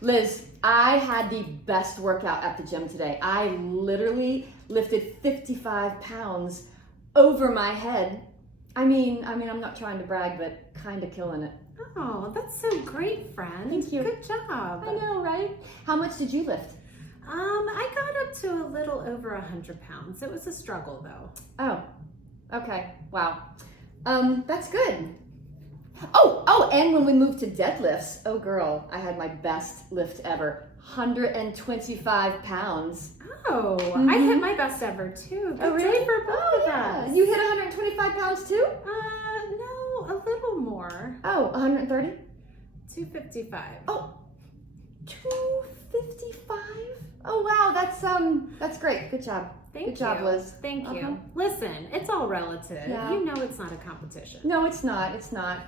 Liz, I had the best workout at the gym today. I literally lifted 55 pounds over my head. I mean, I'm not trying to brag, but kind of killing it. Oh, that's so great, friend. Thank you. Good job. I know, right? How much did you lift? I got up to a little over 100 pounds. It was a struggle, though. Oh, okay. Wow. That's good. Oh, and when we moved to deadlifts, oh girl, I had my best lift ever. 125 pounds. Oh, I hit my best ever, too. Good really? day for both of us. You hit 125 pounds too? No, a little more. Oh, 130? 255. Oh, 255? Oh wow, that's great. Good job. Good job, Liz. Thank you. Listen, it's all relative. Yeah. You know it's not a competition. No, it's not. It's not.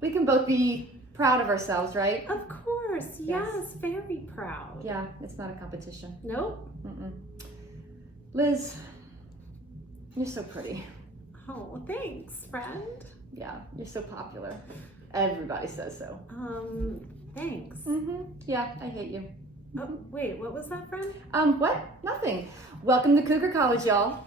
We can both be proud of ourselves, right? Of course. Yes, very proud. Yeah, it's not a competition. Nope. Mm-mm. Liz, you're so pretty. Oh, thanks, friend. Yeah, you're so popular. Everybody says so. Thanks. Yeah, I hate you. Oh, wait, what was that, friend? What? Nothing. Welcome to Cougar College, y'all.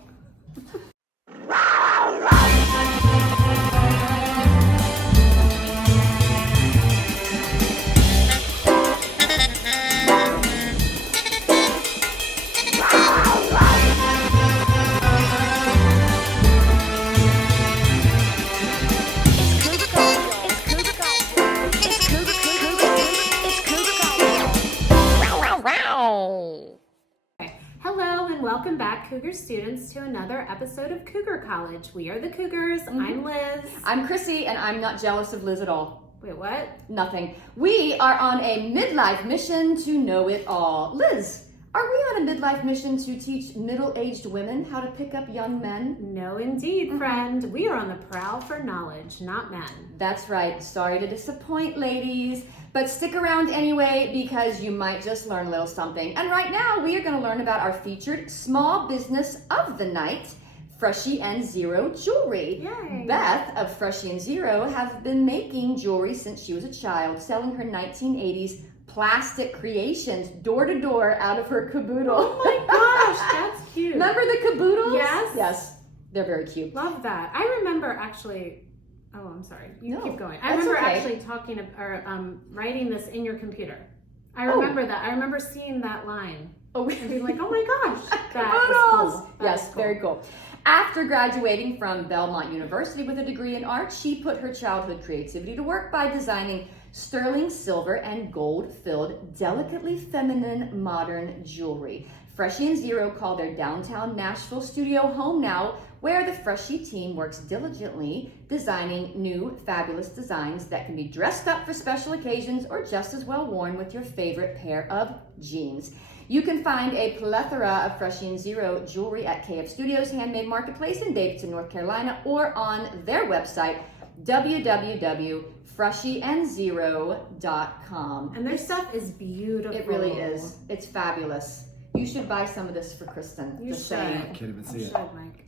Welcome back, Cougar students, to another episode of Cougar College. We are the Cougars. I'm Liz. I'm Chrissy, and I'm not jealous of Liz at all. Wait, what? Nothing. We are on a midlife mission to know it all. Liz, are we on a midlife mission to teach middle-aged women how to pick up young men? No, indeed, friend. We are on the prowl for knowledge, not men. That's right. Sorry to disappoint, ladies. But stick around anyway, because you might just learn a little something. And right now, we are going to learn about our featured small business of the night, Freshie and Zero Jewelry. Yay. Beth of Freshie and Zero has been making jewelry since she was a child, selling her 1980s plastic creations door to door out of her caboodle. Oh my gosh, that's cute. Remember the caboodles? Yes. Yes, they're very cute. Love that. I remember actually... Oh, I'm sorry. You keep going. I That's remember okay. actually talking or writing this in your computer. I remember that. I remember seeing that line. Oh, and being like, oh my gosh, that caboodles. is cool. Yes, cool. very cool. After graduating from Belmont University with a degree in art, she put her childhood creativity to work by designing sterling silver and gold-filled, delicately feminine modern jewelry. Freshie and Zero call their downtown Nashville studio home now, where the Freshie team works diligently designing new, fabulous designs that can be dressed up for special occasions or just as well worn with your favorite pair of jeans. You can find a plethora of Freshie and Zero jewelry at KF Studios Handmade Marketplace in Davidson, North Carolina, or on their website, www.freshieandzero.com. And their stuff is beautiful. It really is. It's fabulous. You should buy some of this for Kristen. You Just should. saying. I can't even see it. Mike.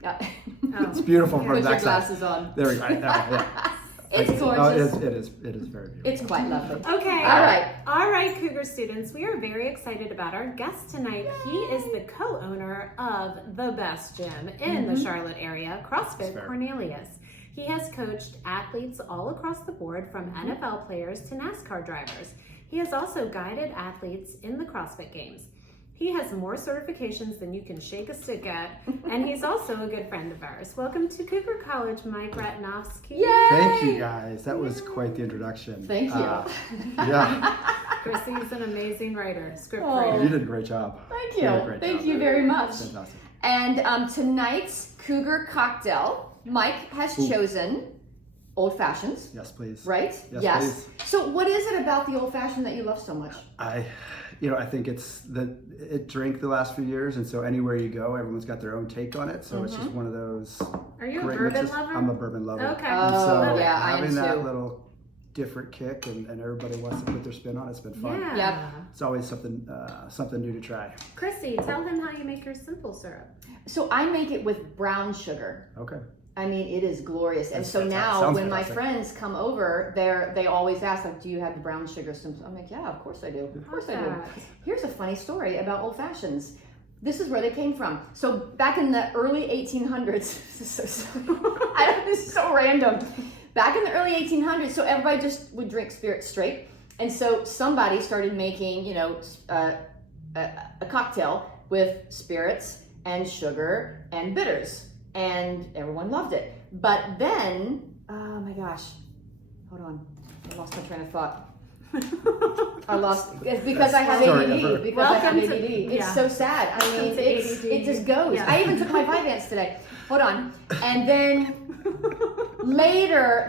It's beautiful from Put the your backside. glasses on. There we go. Yeah. It's gorgeous. Oh, it is very beautiful. It's quite lovely. Okay. All right, Cougar students. We are very excited about our guest tonight. Yay. He is the co-owner of the best gym in the Charlotte area, CrossFit Cornelius. He has coached athletes all across the board, from NFL players to NASCAR drivers. He has also guided athletes in the CrossFit Games. He has more certifications than you can shake a stick at, and he's also a good friend of ours. Welcome to Cougar College, Mike Ratnofsky. Yay! Thank you, guys. That was quite the introduction. Thank you. Yeah. Chrissy's an amazing writer, script Oh. writer. You did a great job. Thank You did a you. great Thank job. you very much. Fantastic. And tonight's Cougar cocktail, Mike has chosen old fashions. Yes, please. Right? Yes, please. So what is it about the old fashioned that you love so much? I think it drank the last few years, and so anywhere you go, everyone's got their own take on it. So it's just one of those. Are you a great bourbon mixes. lover? I'm a bourbon lover. Okay. And so Oh, yeah, I am having that too. little different kick, and everybody wants to put their spin on it. It's been fun. Yeah. Yep. It's always something new to try. Chrissy, tell him how you make your simple syrup. So I make it with brown sugar. Okay. I mean, it is glorious. And That's so fantastic. now Sounds when my fantastic. friends come over, they always ask, like, do you have the brown sugar? I'm like, yeah, of course I do. Of course I do. Here's a funny story about old fashions. This is where they came from. So back in the early 1800s, this is so random. Back in the early 1800s, so everybody just would drink spirits straight. And so somebody started making, a cocktail with spirits and sugar and bitters. And everyone loved it. But then, oh my gosh, hold on. I lost my train of thought. It's because I have ADD. Because I have ADD. It's so sad. I mean, it just goes. Yeah. I even took my Vyvanse today. Hold on. And then later,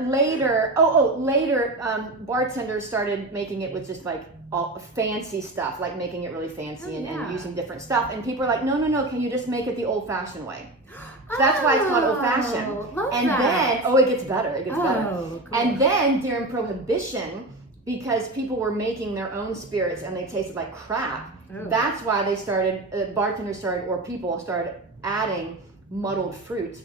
bartenders started making it with just like all fancy stuff, like making it really fancy and using different stuff. And people are like, no, can you just make it the old-fashioned way? So that's why it's called old-fashioned. Then, it gets better. It gets better. Cool. And then during Prohibition, because people were making their own spirits and they tasted like crap, that's why they started, bartenders started, or people started adding muddled fruit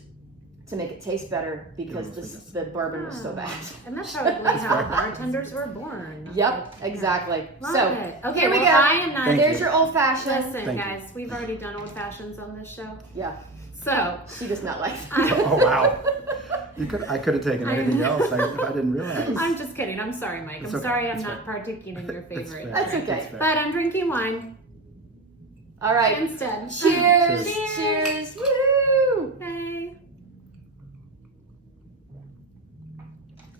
to make it taste better because the bourbon was so bad. And that's probably how bartenders were born. Yep, exactly. Love it. Okay, here we go. I am not. There's your old fashioned. Listen, guys, we've already done old fashions on this show. Yeah. So she does not like. Oh wow! I could have taken anything else if I didn't realize. I'm just kidding. I'm sorry, Mike. I'm sorry I'm not partaking in your favorite. That's okay. But I'm drinking wine. All right. Instead. Cheers! Cheers! Cheers! Woohoo! Hey.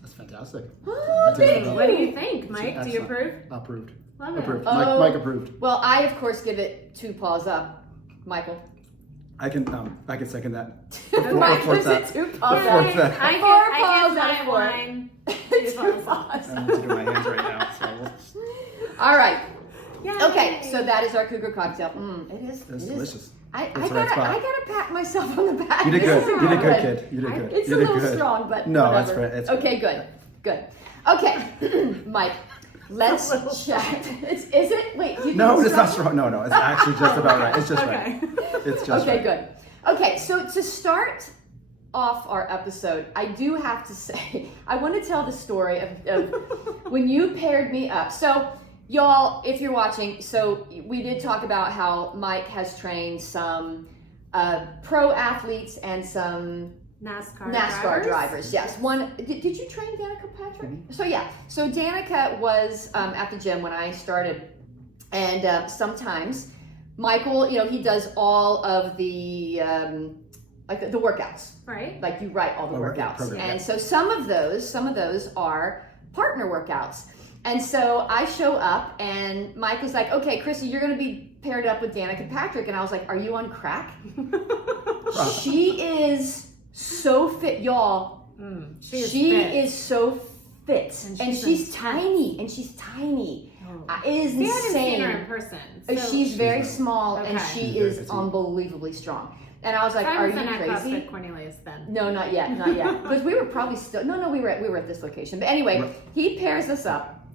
That's fantastic. Oh, thank you. What do you think, Mike? Do you approve? Approved. Love Approved. it. Mike approved. Well, I of course give it 2 paws up. Michael. I can second that. Mike gives it 2 paws up. I give my wine 2 paws. I need to do my hands right now. So All right. Yay. Okay, so that is our cougar cocktail. It is. it's delicious. I gotta pat myself on the back. You did good. This is You did good, good. kid. You did good. It's You a did little good. strong, but No, whatever. that's right. Okay, good. Okay, Mike, let's chat. Is it? Wait, you No, did it's not strong. No, it's actually just about right. It's just Okay. right. It's just Okay, right. good. Okay, so to start off our episode, I do have to say, I want to tell the story of when you paired me up. So, y'all, if you're watching, so we did talk about how Mike has trained some pro athletes and some NASCAR drivers. Yes. One. Did you train Danica Patrick? Mm-hmm. So yeah. So Danica was at the gym when I started, and sometimes Michael, he does all of the like the workouts. Right. Like you write all the workouts, program, and so some of those are partner workouts. And so I show up, and Mike was like, "Okay, Chrissy, you're going to be paired up with Danica Patrick," and I was like, "Are you on crack?" She is so fit, y'all. She is so fit, and she's tiny, and she's tiny. It is See, I haven't insane. seen her in person. So She's very small, and Okay. she She's very is petite. unbelievably strong. And I was like, I "Are was you at crazy?" CrossFit Cornelius then. No, not yet, because we were probably still. No, we were at this location. But anyway, he pairs us up,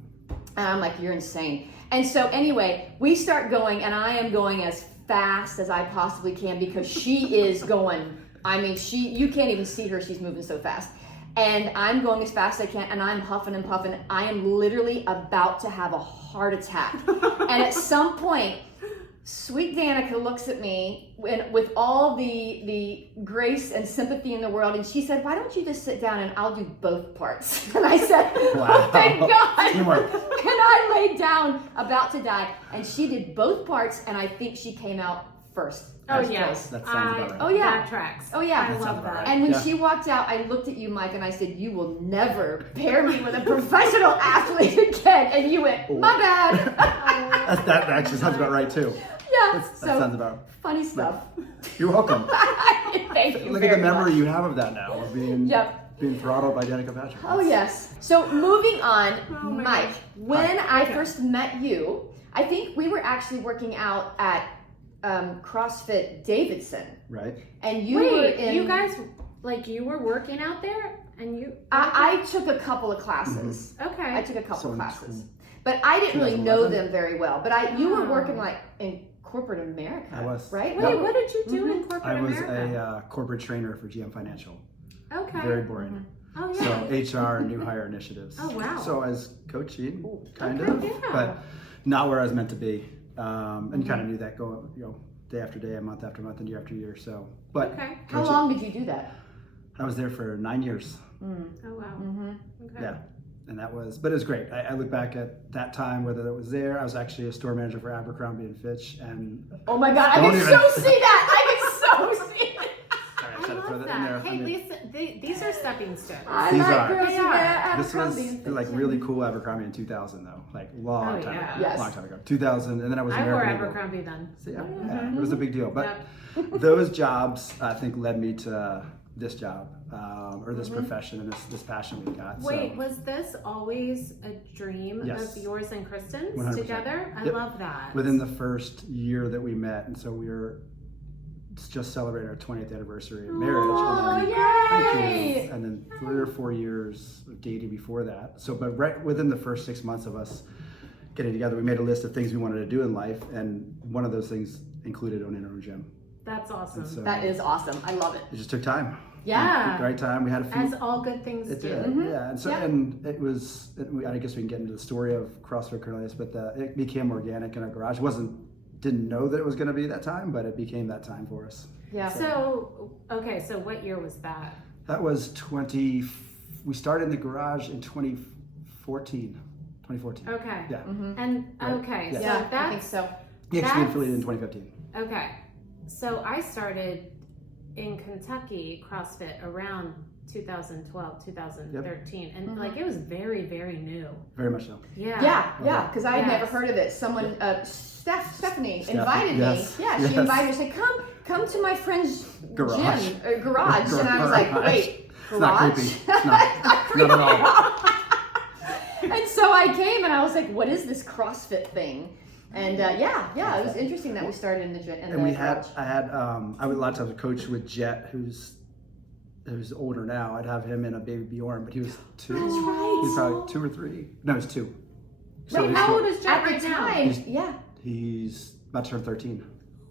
and I'm like, "You're insane." And so anyway, we start going, and I am going as fast as I possibly can because she is going. I mean, you can't even see her. She's moving so fast. And I'm going as fast as I can, and I'm huffing and puffing. I am literally about to have a heart attack. And at some point, sweet Danica looks at me with all the grace and sympathy in the world, and she said, "Why don't you just sit down and I'll do both parts?" And I said, Wow. "Oh thank God." Teamwork. And I laid down about to die, and she did both parts, and I think she came out first. Oh First yeah. place. That sounds about right. Oh yeah. That tracks. Oh yeah. I That love sounds about that. right. And when Yeah. she walked out, I looked at you, Mike, and I said, "You will never pair me with a professional athlete again." And you went, "My bad." That actually sounds about right too. Yeah. That So sounds about. funny stuff. You're welcome. Thank you. Look at the very memory much. you have of that now, of being Yep. being throttled by Danica Patrick. Oh yes. So moving on, Oh, my Mike. gosh. When I Okay. first met you, I think we were actually working out at CrossFit Davidson, Right. and you were Wait, in. you guys, you were working out there, and you. I took a couple of classes. Okay. I took a couple So of in classes, but I didn't really know 2011? them very well. But you were Oh. working like in corporate America. I was. Right? Wait, what did you do in corporate I was America? a corporate trainer for GM Financial. Okay. Very boring. Oh yeah. So HR and new hire initiatives. Oh, wow. So I was coaching, kind Okay, of, yeah. but not where I was meant to be. And kind of knew that going, day after day, month after month, and year after year. So, but Okay. How long did you do that? I was there for 9 years. Oh wow. Okay. Yeah. And that was, but it was great. I look back at that time, whether it was there, I was actually a store manager for Abercrombie and Fitch. And Oh my God, I Don't can even- so see that. I can so see it. sorry, I I should have thrown love that in there. that. Hey, Lisa, these are stepping stones. I These like are. girls They who are. wear This was Abercrombie. like really cool Abercrombie in 2000 though, like long Oh, time yeah. ago. Yes. Long time ago. 2000, and then I was I wore American Eagle. Abercrombie then. So, yeah, it was a big deal. But Yep. those jobs, I think, led me to this job or this profession and this passion we got. Wait, so, was this always a dream Yes. of yours and Kristen's 100%. together? I Yep. love that. within the first year that we met, and so we were just celebrating our 20th anniversary of marriage. Oh, and then, yay! Thank you. And then 3 or 4 years of dating before that. So, but right within the first 6 months of us getting together, we made a list of things we wanted to do in life, and one of those things included owning our own gym. That's awesome. And so That is awesome. I love it. it just took time. Yeah. At the right time. We had a few. As all good things It do. did, yeah. And so, Yeah. and it was. I guess we can get into the story of CrossFit Cornelius, but it became organic in our garage. Didn't know that it was going to be that time, but it became that time for us. Yeah. So, okay, so what year was that? That was 20. We started in the garage in 2014. 2014. Okay. Yeah. And, Right. okay, Yeah. so Yeah, I think that's, so. Yeah, 'cause we That's- affiliated in 2015. okay. So I started in Kentucky CrossFit around 2012, 2013. And like, it was very, very new. Very much so. Yeah. Yeah, because I had never Yes. heard of it. Someone, Stephanie Stephanie, invited yes, me. Yeah, she yes. invited me. Said, come to my friend's Garage. gym, garage. And I was like, Garage. wait, It's not garage? creepy. It's not, not at all. And so I came and I was like, what is this CrossFit thing? And it was interesting that we started in the gym. And we had, I would a lot of times coach with Jet, who's older now. I'd have him and a baby Bjorn, but he was 2. That's right. He was probably 2 or 3. No, he's 2. So Wait, he's how old is Jet At right the now? time, He's- yeah, He's about to turn 13.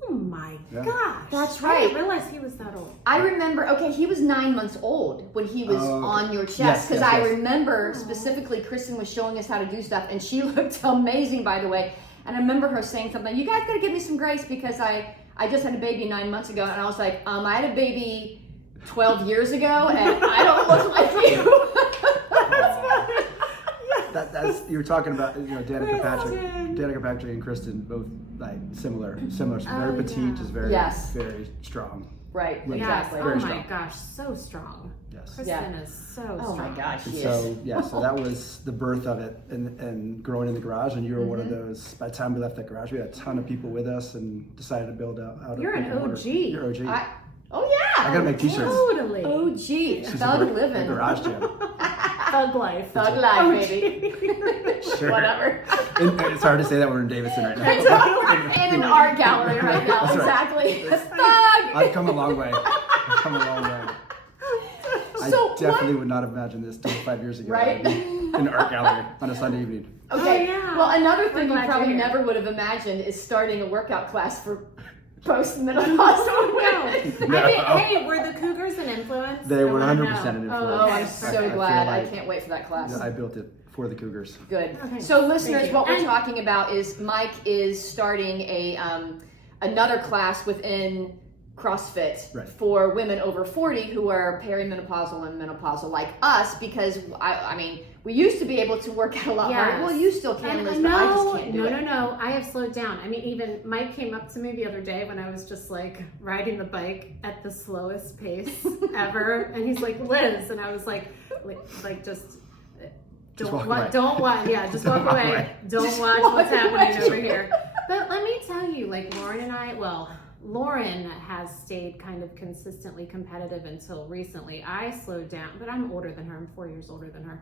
Oh my Yeah. gosh. That's I right. didn't realize he was that old. I remember. Okay, he was 9 months old when he was Oh, okay. on your chest. Yes, Because yes, I yes. remember specifically, Kristen was showing us how to do stuff, and she looked amazing, by the way. And I remember her saying something. You guys gotta give me some grace because I just had a baby 9 months ago, and I was like, I had a baby 12 years ago, and I don't look like you. That's you were talking about, Danica Patrick and Kristen, both like similar, very petite, just very, Yes. very strong. Right, Yes. exactly. Oh Very my strong. gosh, so strong. Yes. Kristen is so strong. Oh my gosh, And she is. so that was the birth of it, and growing in the garage. And you were one of Mm-hmm. those. By the time we left that garage, we had a ton of people with us, and decided to build out. You're a an brick-and-mortar. OG. You're OG. Oh yeah. I gotta make t-shirts. Totally. OG, She's thug a living. garage gym. Thug life. Thug life, OG. baby. Sure. Whatever. And it's hard to say that we're in Davidson right now. In an art gallery right now, That's exactly. right. Thug. I've come a long way. I've come a long way. So I definitely would not have imagined this 25 years ago. Right? In an art gallery on a Sunday evening. Okay. Oh, yeah. Well, another thing you glad probably you're here. never would have imagined is starting a workout class for post-menopausal women. No. I mean, hey, were the Cougars an influence? They were I wanna 100% an know. influence. Oh, okay. I'm I so feel glad. I like- can't wait for that class. I built it for the Cougars. Good. Okay. So, Thank listeners, you. what we're And- talking about is Mike is starting another class within CrossFit Right. for women over 40 who are perimenopausal and menopausal like us, because I mean, we used to be able to work out a lot harder. Yes. Well, you still can, And Liz, but I just can't do no, it. no. I have slowed down. I mean, even Mike came up to me the other day when I was just like riding the bike at the slowest pace ever, and he's like, "Liz," and I was like just. Just Don't walk away. Don't watch. Yeah, just Don't walk walk away. away. Don't Just watch walk what's happening away. over here. But let me tell you, like Lauren and I, Lauren has stayed kind of consistently competitive until recently. I slowed down, but I'm older than her. I'm 4 years older than her.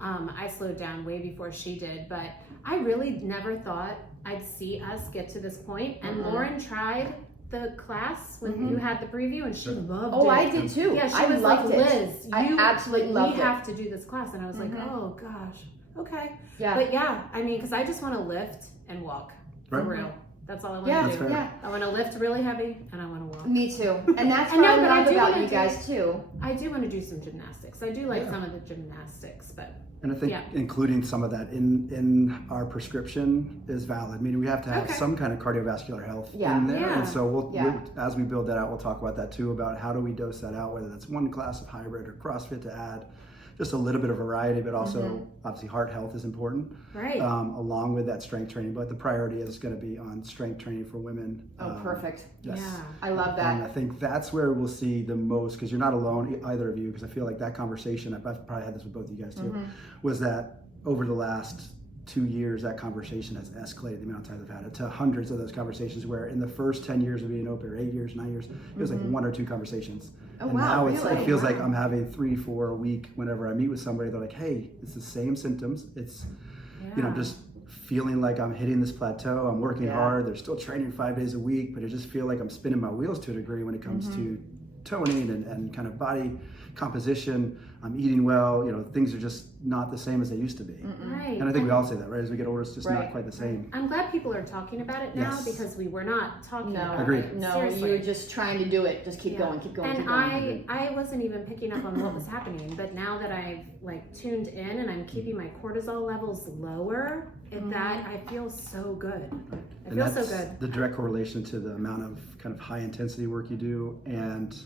I slowed down way before she did, but I really never thought I'd see us get to this point. And Lauren tried the class when you had the preview, and she loved it. Oh, I did too. Yeah, she I was loved like, it. Liz, I absolutely loved we it. have to do this class. And I was like, oh gosh, okay. Yeah. But yeah, I mean, because I just want to lift and walk for Right. real. That's all I want to do. Yeah. I want to lift really heavy and I want to walk. Me too. And that's what I love about you guys too. I do want to do some gymnastics. I do like some of the gymnastics, but. And I think including some of that in our prescription is valid. Meaning we have to have some kind of cardiovascular health in there. And so we'll, as we build that out, we'll talk about that too, about how do we dose that out, whether that's one class of hybrid or CrossFit to add just a little bit of variety, but also obviously heart health is important, right? Along with that strength training. But the priority is going to be on strength training for women. Oh, perfect. Yes. Yeah. I love that. And I think that's where we'll see the most, because you're not alone, either of you, because I feel like that conversation, I've probably had this with both of you guys too, was that over the last 2 years, that conversation has escalated the amount of times I've had it to hundreds of those conversations where in the first 10 years of being open, or 8 years, 9 years, it was like 1 or 2 conversations. Oh, and wow, now really? it feels like I'm having 3, 4 a week whenever I meet with somebody. They're like, hey, it's the same symptoms. It's, just feeling like I'm hitting this plateau. I'm working hard. They're still training 5 days a week, but I just feel like I'm spinning my wheels to a degree when it comes to toning and kind of body composition. I'm eating well, things are just not the same as they used to be. Right. And I think we all say that, right? As we get older, it's just not quite the same. I'm glad people are talking about it now because we were not talking about Agreed. it. No, Seriously. you were just trying to do it. Just keep going, keep going, And keep going. I wasn't even picking up on what was happening, but now that I've tuned in and I'm keeping my cortisol levels lower, that I feel so good. I feel so good. The direct correlation to the amount of kind of high intensity work you do and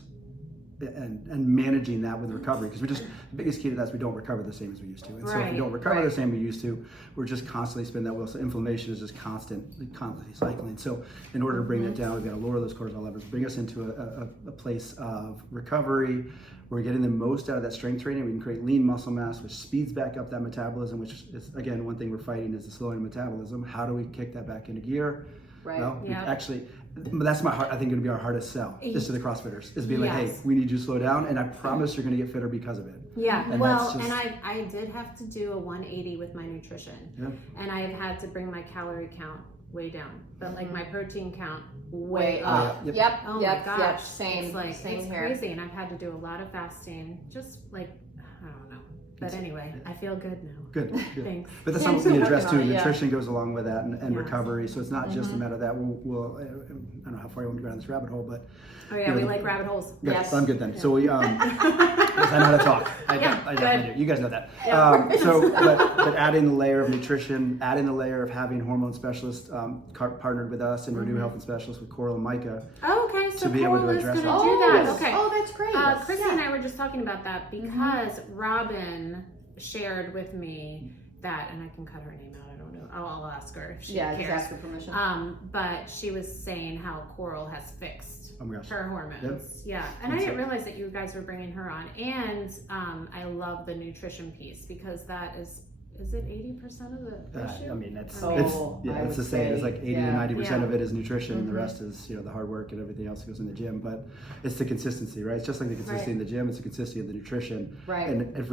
managing that with recovery, because the biggest key to that is we don't recover the same as we used to. And so if we don't recover the same we used to, we're just constantly spinning that wheel. So inflammation is just constantly cycling. So in order to bring that down, we've got to lower those cortisol levels, bring us into a place of recovery. We're getting the most out of that strength training. We can create lean muscle mass, which speeds back up that metabolism, which is, again, one thing we're fighting is the slowing of metabolism. How do we kick that back into gear? Right. Well, actually, that's I think going to be our hardest sell, just to the CrossFitters, is being like, hey, we need you to slow down, and I promise you're going to get fitter because of it. Yeah, and I did have to do a 180 with my nutrition, and I have had to bring my calorie count way down, but like my protein count way up. Yep. Oh my gosh, Yep. Same. It's same here. crazy, and I've had to do a lot of fasting, just I don't know. But anyway, I feel good now. Good. Thanks. But that's something we address too. Nutrition goes along with that, and recovery. So it's not just a matter of that. We'll I don't know how far you want to go down this rabbit hole, but we like rabbit holes. Good. Yes, I'm good then. So we I know how to talk. I definitely do. You guys know that. But adding the layer of nutrition, adding the layer of having hormone specialists partnered with us and Renew Health and Specialists with Coral and Micah. Oh, okay. So to be able to Coral is address going to that. do that. Okay. Oh, that's great. Chrissy and I were just talking about that because Robin shared with me that, and I can cut her name out. I don't know. I'll ask her if she cares. Just ask for permission. But she was saying how Coral has fixed her hormones. Yep. Yeah, and I didn't realize that you guys were bringing her on. And I love the nutrition piece because that is it 80% of the issue? I mean, it's it's the same. It's like 80 to 90% of it is nutrition, and the Mm-hmm. rest is the hard work and everything else that goes in the gym. But it's the consistency, right? It's just like the consistency in the gym. It's the consistency of the nutrition. Right. And if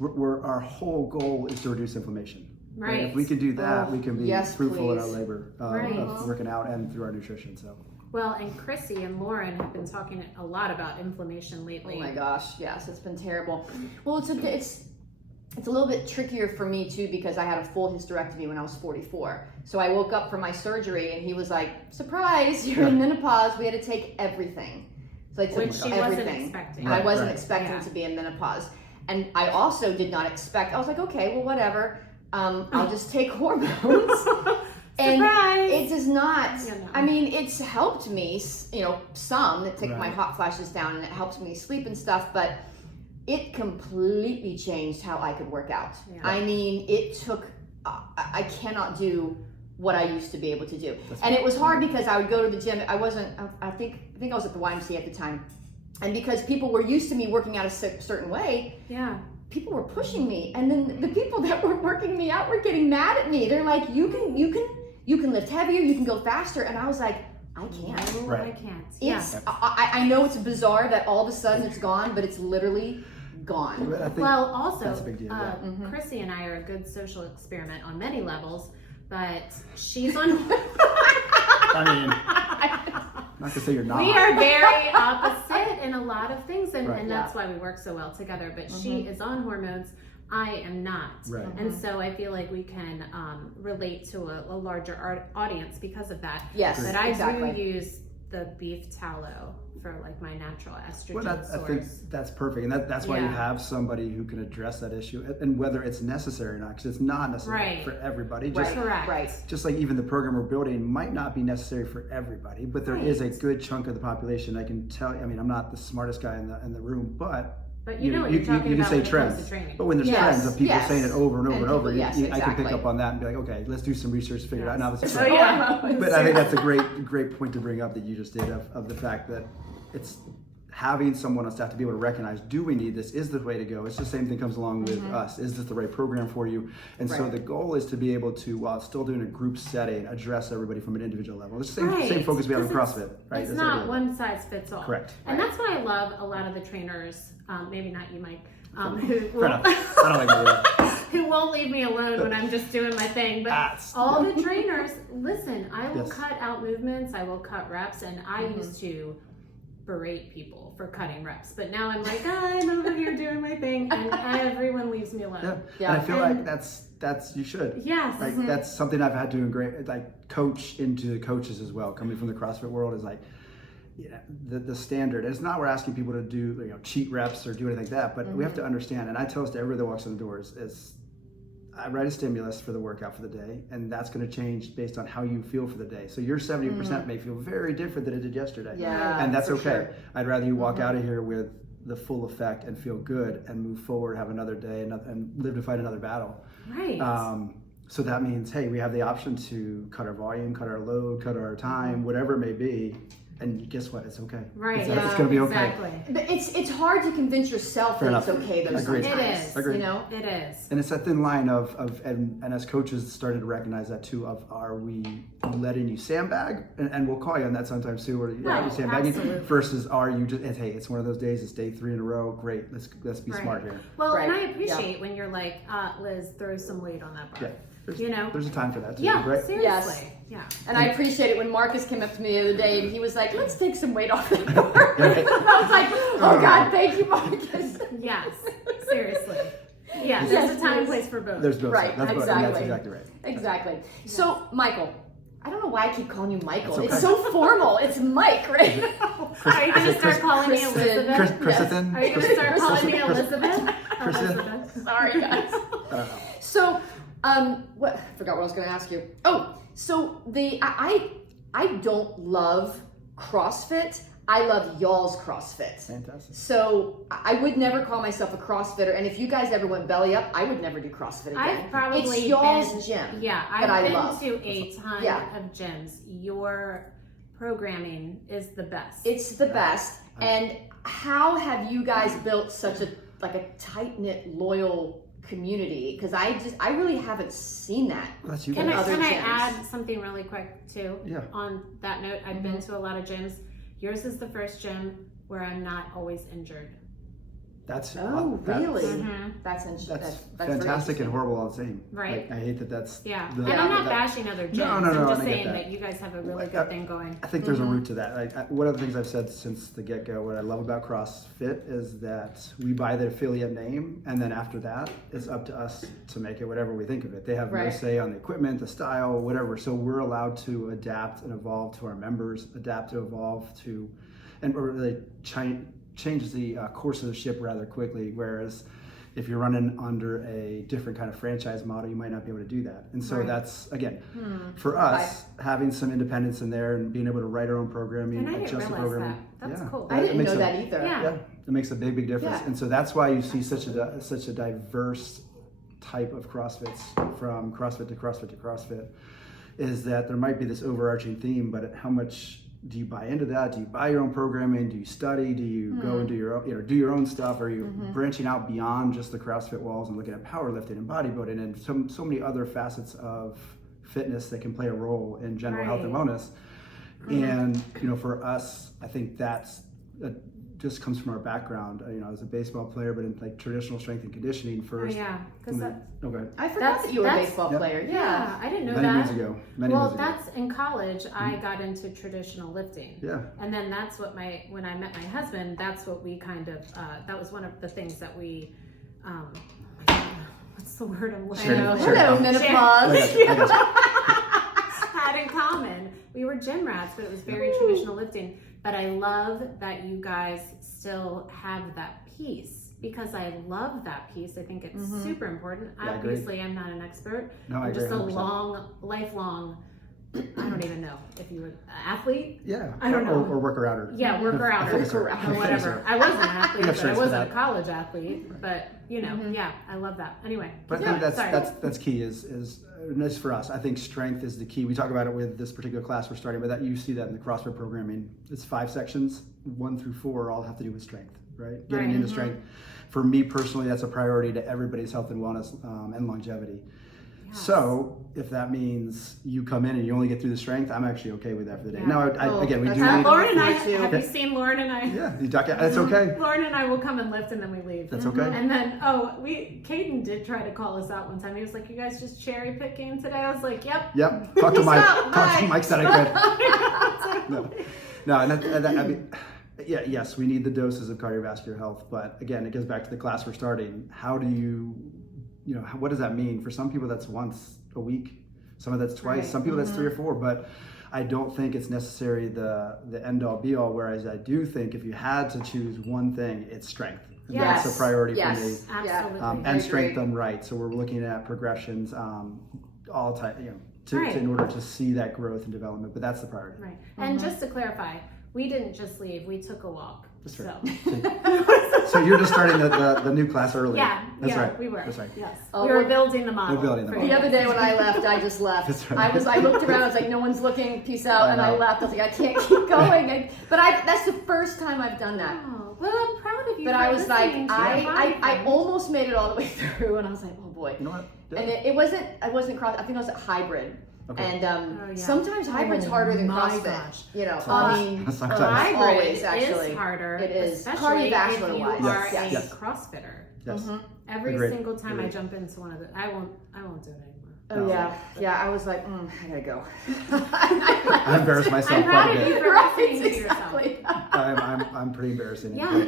our whole goal is to reduce inflammation. Right. If we can do that, we can be fruitful in our labor of working out and through our nutrition. So. Well, and Chrissy and Lauren have been talking a lot about inflammation lately. Oh my gosh, yes, it's been terrible. Well, it's a little bit trickier for me too because I had a full hysterectomy when I was 44. So I woke up from my surgery and he was like, "Surprise, you're in menopause. We had to take everything." So I took Which she everything. wasn't expecting. I wasn't expecting to be in menopause, and I also did not expect. I was like, "Okay, well, whatever. I'll just take hormones." And Surprise! it does not. Yeah, no. I mean, it's helped me, some. It took my hot flashes down and it helps me sleep and stuff, but it completely changed how I could work out. Yeah. I mean, it took. I cannot do what I used to be able to do, and it was hard because I would go to the gym. I wasn't. I think I was at the YMCA at the time, and because people were used to me working out a certain way. Yeah. People were pushing me, and then the people that were working me out were getting mad at me. They're like, "You can lift heavier, you can go faster," and I was like, "I can't. No, I can't." It's I know it's bizarre that all of a sudden it's gone, but it's literally gone. Well, also, that's a big deal, Chrissy and I are a good social experiment on many levels, but she's on. I mean, not to say you're not. We are very opposite in a lot of things, and that's why we work so well together. But she is on hormones. I am not. Right. And so I feel like we can relate to a larger audience because of that. Yes, But I exactly. do use the beef tallow for like my natural estrogen Well, source. I think that's perfect, and that's why you have somebody who can address that issue, and whether it's necessary or not, because it's not necessary for everybody. Just, Correct. Right. Just like even the program we're building might not be necessary for everybody, but there is a good chunk of the population. I can tell. I mean, I'm not the smartest guy in the room, but you know what you're talking about say when it comes trends. to training. But when there's trends of people saying it over and over and over, exactly. I can pick up on that and be like, okay, let's do some research to figure it out. Now this is Oh, yeah. But I think that's a great point to bring up that you just did of the fact that it's having someone on staff to be able to recognize, do we need this? Is the way to go? It's the same thing comes along with us. Is this the right program for you? And so the goal is to be able to, while still doing a group setting, address everybody from an individual level. It's the same focus we have in CrossFit, right? It's not one size fits all. Correct. And that's why I love a lot of the trainers, maybe not you, Mike, who I don't like that. who won't leave me alone when I'm just doing my thing. But all the trainers, listen, I will cut out movements, I will cut reps, and I used to berate people for cutting reps. But now I'm like, I'm over here doing my thing, and everyone leaves me alone. Yeah. And I feel like that's you should. Yes. Like that's something I've had to coach into the coaches as well. Coming from the CrossFit world is like, the standard. It's not we're asking people to do cheat reps or do anything like that, but we have to understand. And I tell this to everybody that walks in the doors is I write a stimulus for the workout for the day, and that's going to change based on how you feel for the day. So your 70% may feel very different than it did yesterday. Yeah, and that's okay. Sure. I'd rather you walk out of here with the full effect and feel good and move forward, have another day and live to fight another battle. Right. So that means, hey, we have the option to cut our volume, cut our load, cut our time, whatever it may be. And guess what? It's okay. Right. It's going to be okay. Exactly. But it's hard to convince yourself that it's okay those Agreed. sometimes. It is. Agreed. It is. And it's that thin line of and as coaches started to recognize that too, of are we letting you sandbag? And we'll call you on that sometimes too, or you sandbagging absolutely. versus are you just, hey, it's one of those days, it's day 3 in a row, great, let's be smart here. Well, and I appreciate when you're like, Liz, throw some weight on that bar. Yeah. There's a time for that too, yeah, right? seriously. Yes. Yeah. And I appreciate it when Marcus came up to me the other day and he was like, let's take some weight off the bar. I was like, oh God, thank you, Marcus. Yes, seriously. Yeah, there's a time and place for both. There's both. Right, That's exactly right. Exactly. So, Michael, I don't know why I keep calling you Michael. Okay. It's so formal. It's Mike, right? Are you going to start calling me Elizabeth? Kristen? Are you going to start calling me Elizabeth? Kristen? Sorry, guys. So, what? I forgot what I was going to ask you. Oh, so I don't love CrossFit. I love y'all's CrossFit. Fantastic. So I would never call myself a CrossFitter, and if you guys ever went belly up, I would never do CrossFit again. I've probably it's y'all's gym. Yeah, that I I've love. been to a ton of gyms. Your programming is the best. It's the best. And how have you guys built such a tight-knit, loyal community? Because I really haven't seen that. That's you Can guys. I add something really quick too? Yeah. On that note, I've been to a lot of gyms. Yours is the first gym where I'm not always injured. That's really? That's fantastic and horrible all the same. Right. Like, I hate that. That's and I'm not bashing other gyms. No, I'm just I saying get that you guys have a really good thing going. I think there's a root to that. Like, one of the things I've said since the get-go, what I love about CrossFit is that we buy the affiliate name, and then after that, it's up to us to make it whatever we think of it. They have no say on the equipment, the style, whatever. So we're allowed to adapt and evolve to our members, adapt to evolve to, and really change the course of the ship rather quickly. Whereas if you're running under a different kind of franchise model, you might not be able to do that. And so that's, again, for us, having some independence in there and being able to write our own programming, adjust the programming. That's cool. I didn't know that either. Yeah. It makes a big difference. And so that's why you see such a diverse type of CrossFits, from CrossFit to CrossFit to CrossFit, is that there might be this overarching theme, but how much do you buy into that? Do you buy your own programming? Do you study? Do you go and do your own, do your own stuff? Are you branching out beyond just the CrossFit walls and looking at powerlifting and bodybuilding and so many other facets of fitness that can play a role in general health and wellness? And for us, I think that just comes from our background. As a baseball player, but in like traditional strength and conditioning first. Okay. I forgot that you were a baseball player. Yeah, I didn't know Many that. years ago. Well, that's in college. I got into traditional lifting. Yeah. And then that's what when I met my husband, that's what we kind of that was one of the things that we What's the word I'm looking Sure. for? Hello, menopause. I got you. Had in common. We were gym rats, but it was very traditional lifting. But I love that you guys still have that piece, because I love that piece. I think it's super important. Yeah, Obviously, I'm not an expert. No, I I'm agree just a 100%. lifelong, I don't even know if you were an athlete. Yeah. I don't know. Or work around her. Yeah, work around or whatever. I wasn't an athlete, but I wasn't a college athlete. But yeah, I love that. Anyway, But I think that's key is this for us. I think strength is the key. We talk about it with this particular class we're starting, but that you see that in the CrossFit programming. It's 5 sections, 1 through 4 all have to do with strength, right? Getting into strength. For me personally, that's a priority to everybody's health and wellness and longevity. Yes. So if that means you come in and you only get through the strength, I'm actually okay with that for the day. Yeah. Now, again, we do. Lauren and I, have you seen Lauren and I? Yeah, that's okay. Lauren and I will come and lift and then we leave. That's okay. And then, Caden did try to call us out one time. He was like, "You guys just cherry picking today?" I was like, "Yep." Yep. Talk to Mike. Talk to Mike said I could. No, and I mean, yeah, yes, we need the doses of cardiovascular health, but again, it goes back to the class we're starting. How do you what does that mean? For some people, that's once a week. Some of that's twice. Some people that's 3 or 4. But I don't think it's necessarily the end all be all. Whereas I do think if you had to choose one thing, it's strength. And that's a priority for me. Absolutely. And strength done right. So we're looking at progressions, all type, in order to see that growth and development. But that's the priority. Right. And just to clarify, we didn't just leave. We took a walk. That's right. So you're just starting the new class early. Yeah, that's right. We were. That's right. Yes. We were building the model. We're building the model. The other day when I left, I just left. That's right. I looked around, I was like, no one's looking, peace out, and I left. I was like, I can't keep going. But that's the first time I've done that. Oh, well, I'm proud of you. But I was like, I almost made it all the way through, and I was like, oh boy. You know what? Yeah. And it wasn't cross. I think it was a hybrid. Okay. And sometimes hybrid's harder than CrossFit. Gosh. I mean, hybrid always actually is harder. It is, especially cardiovascular if you wise. are Yes. a CrossFitter. Yes. Every Agreed. single time Agreed. I jump into one of the, I won't do it anymore. Oh yeah. I was like, I gotta go. I embarrassed myself I'm quite proud a of you bit. for listening to exactly. yourself. I'm pretty embarrassing. Yeah.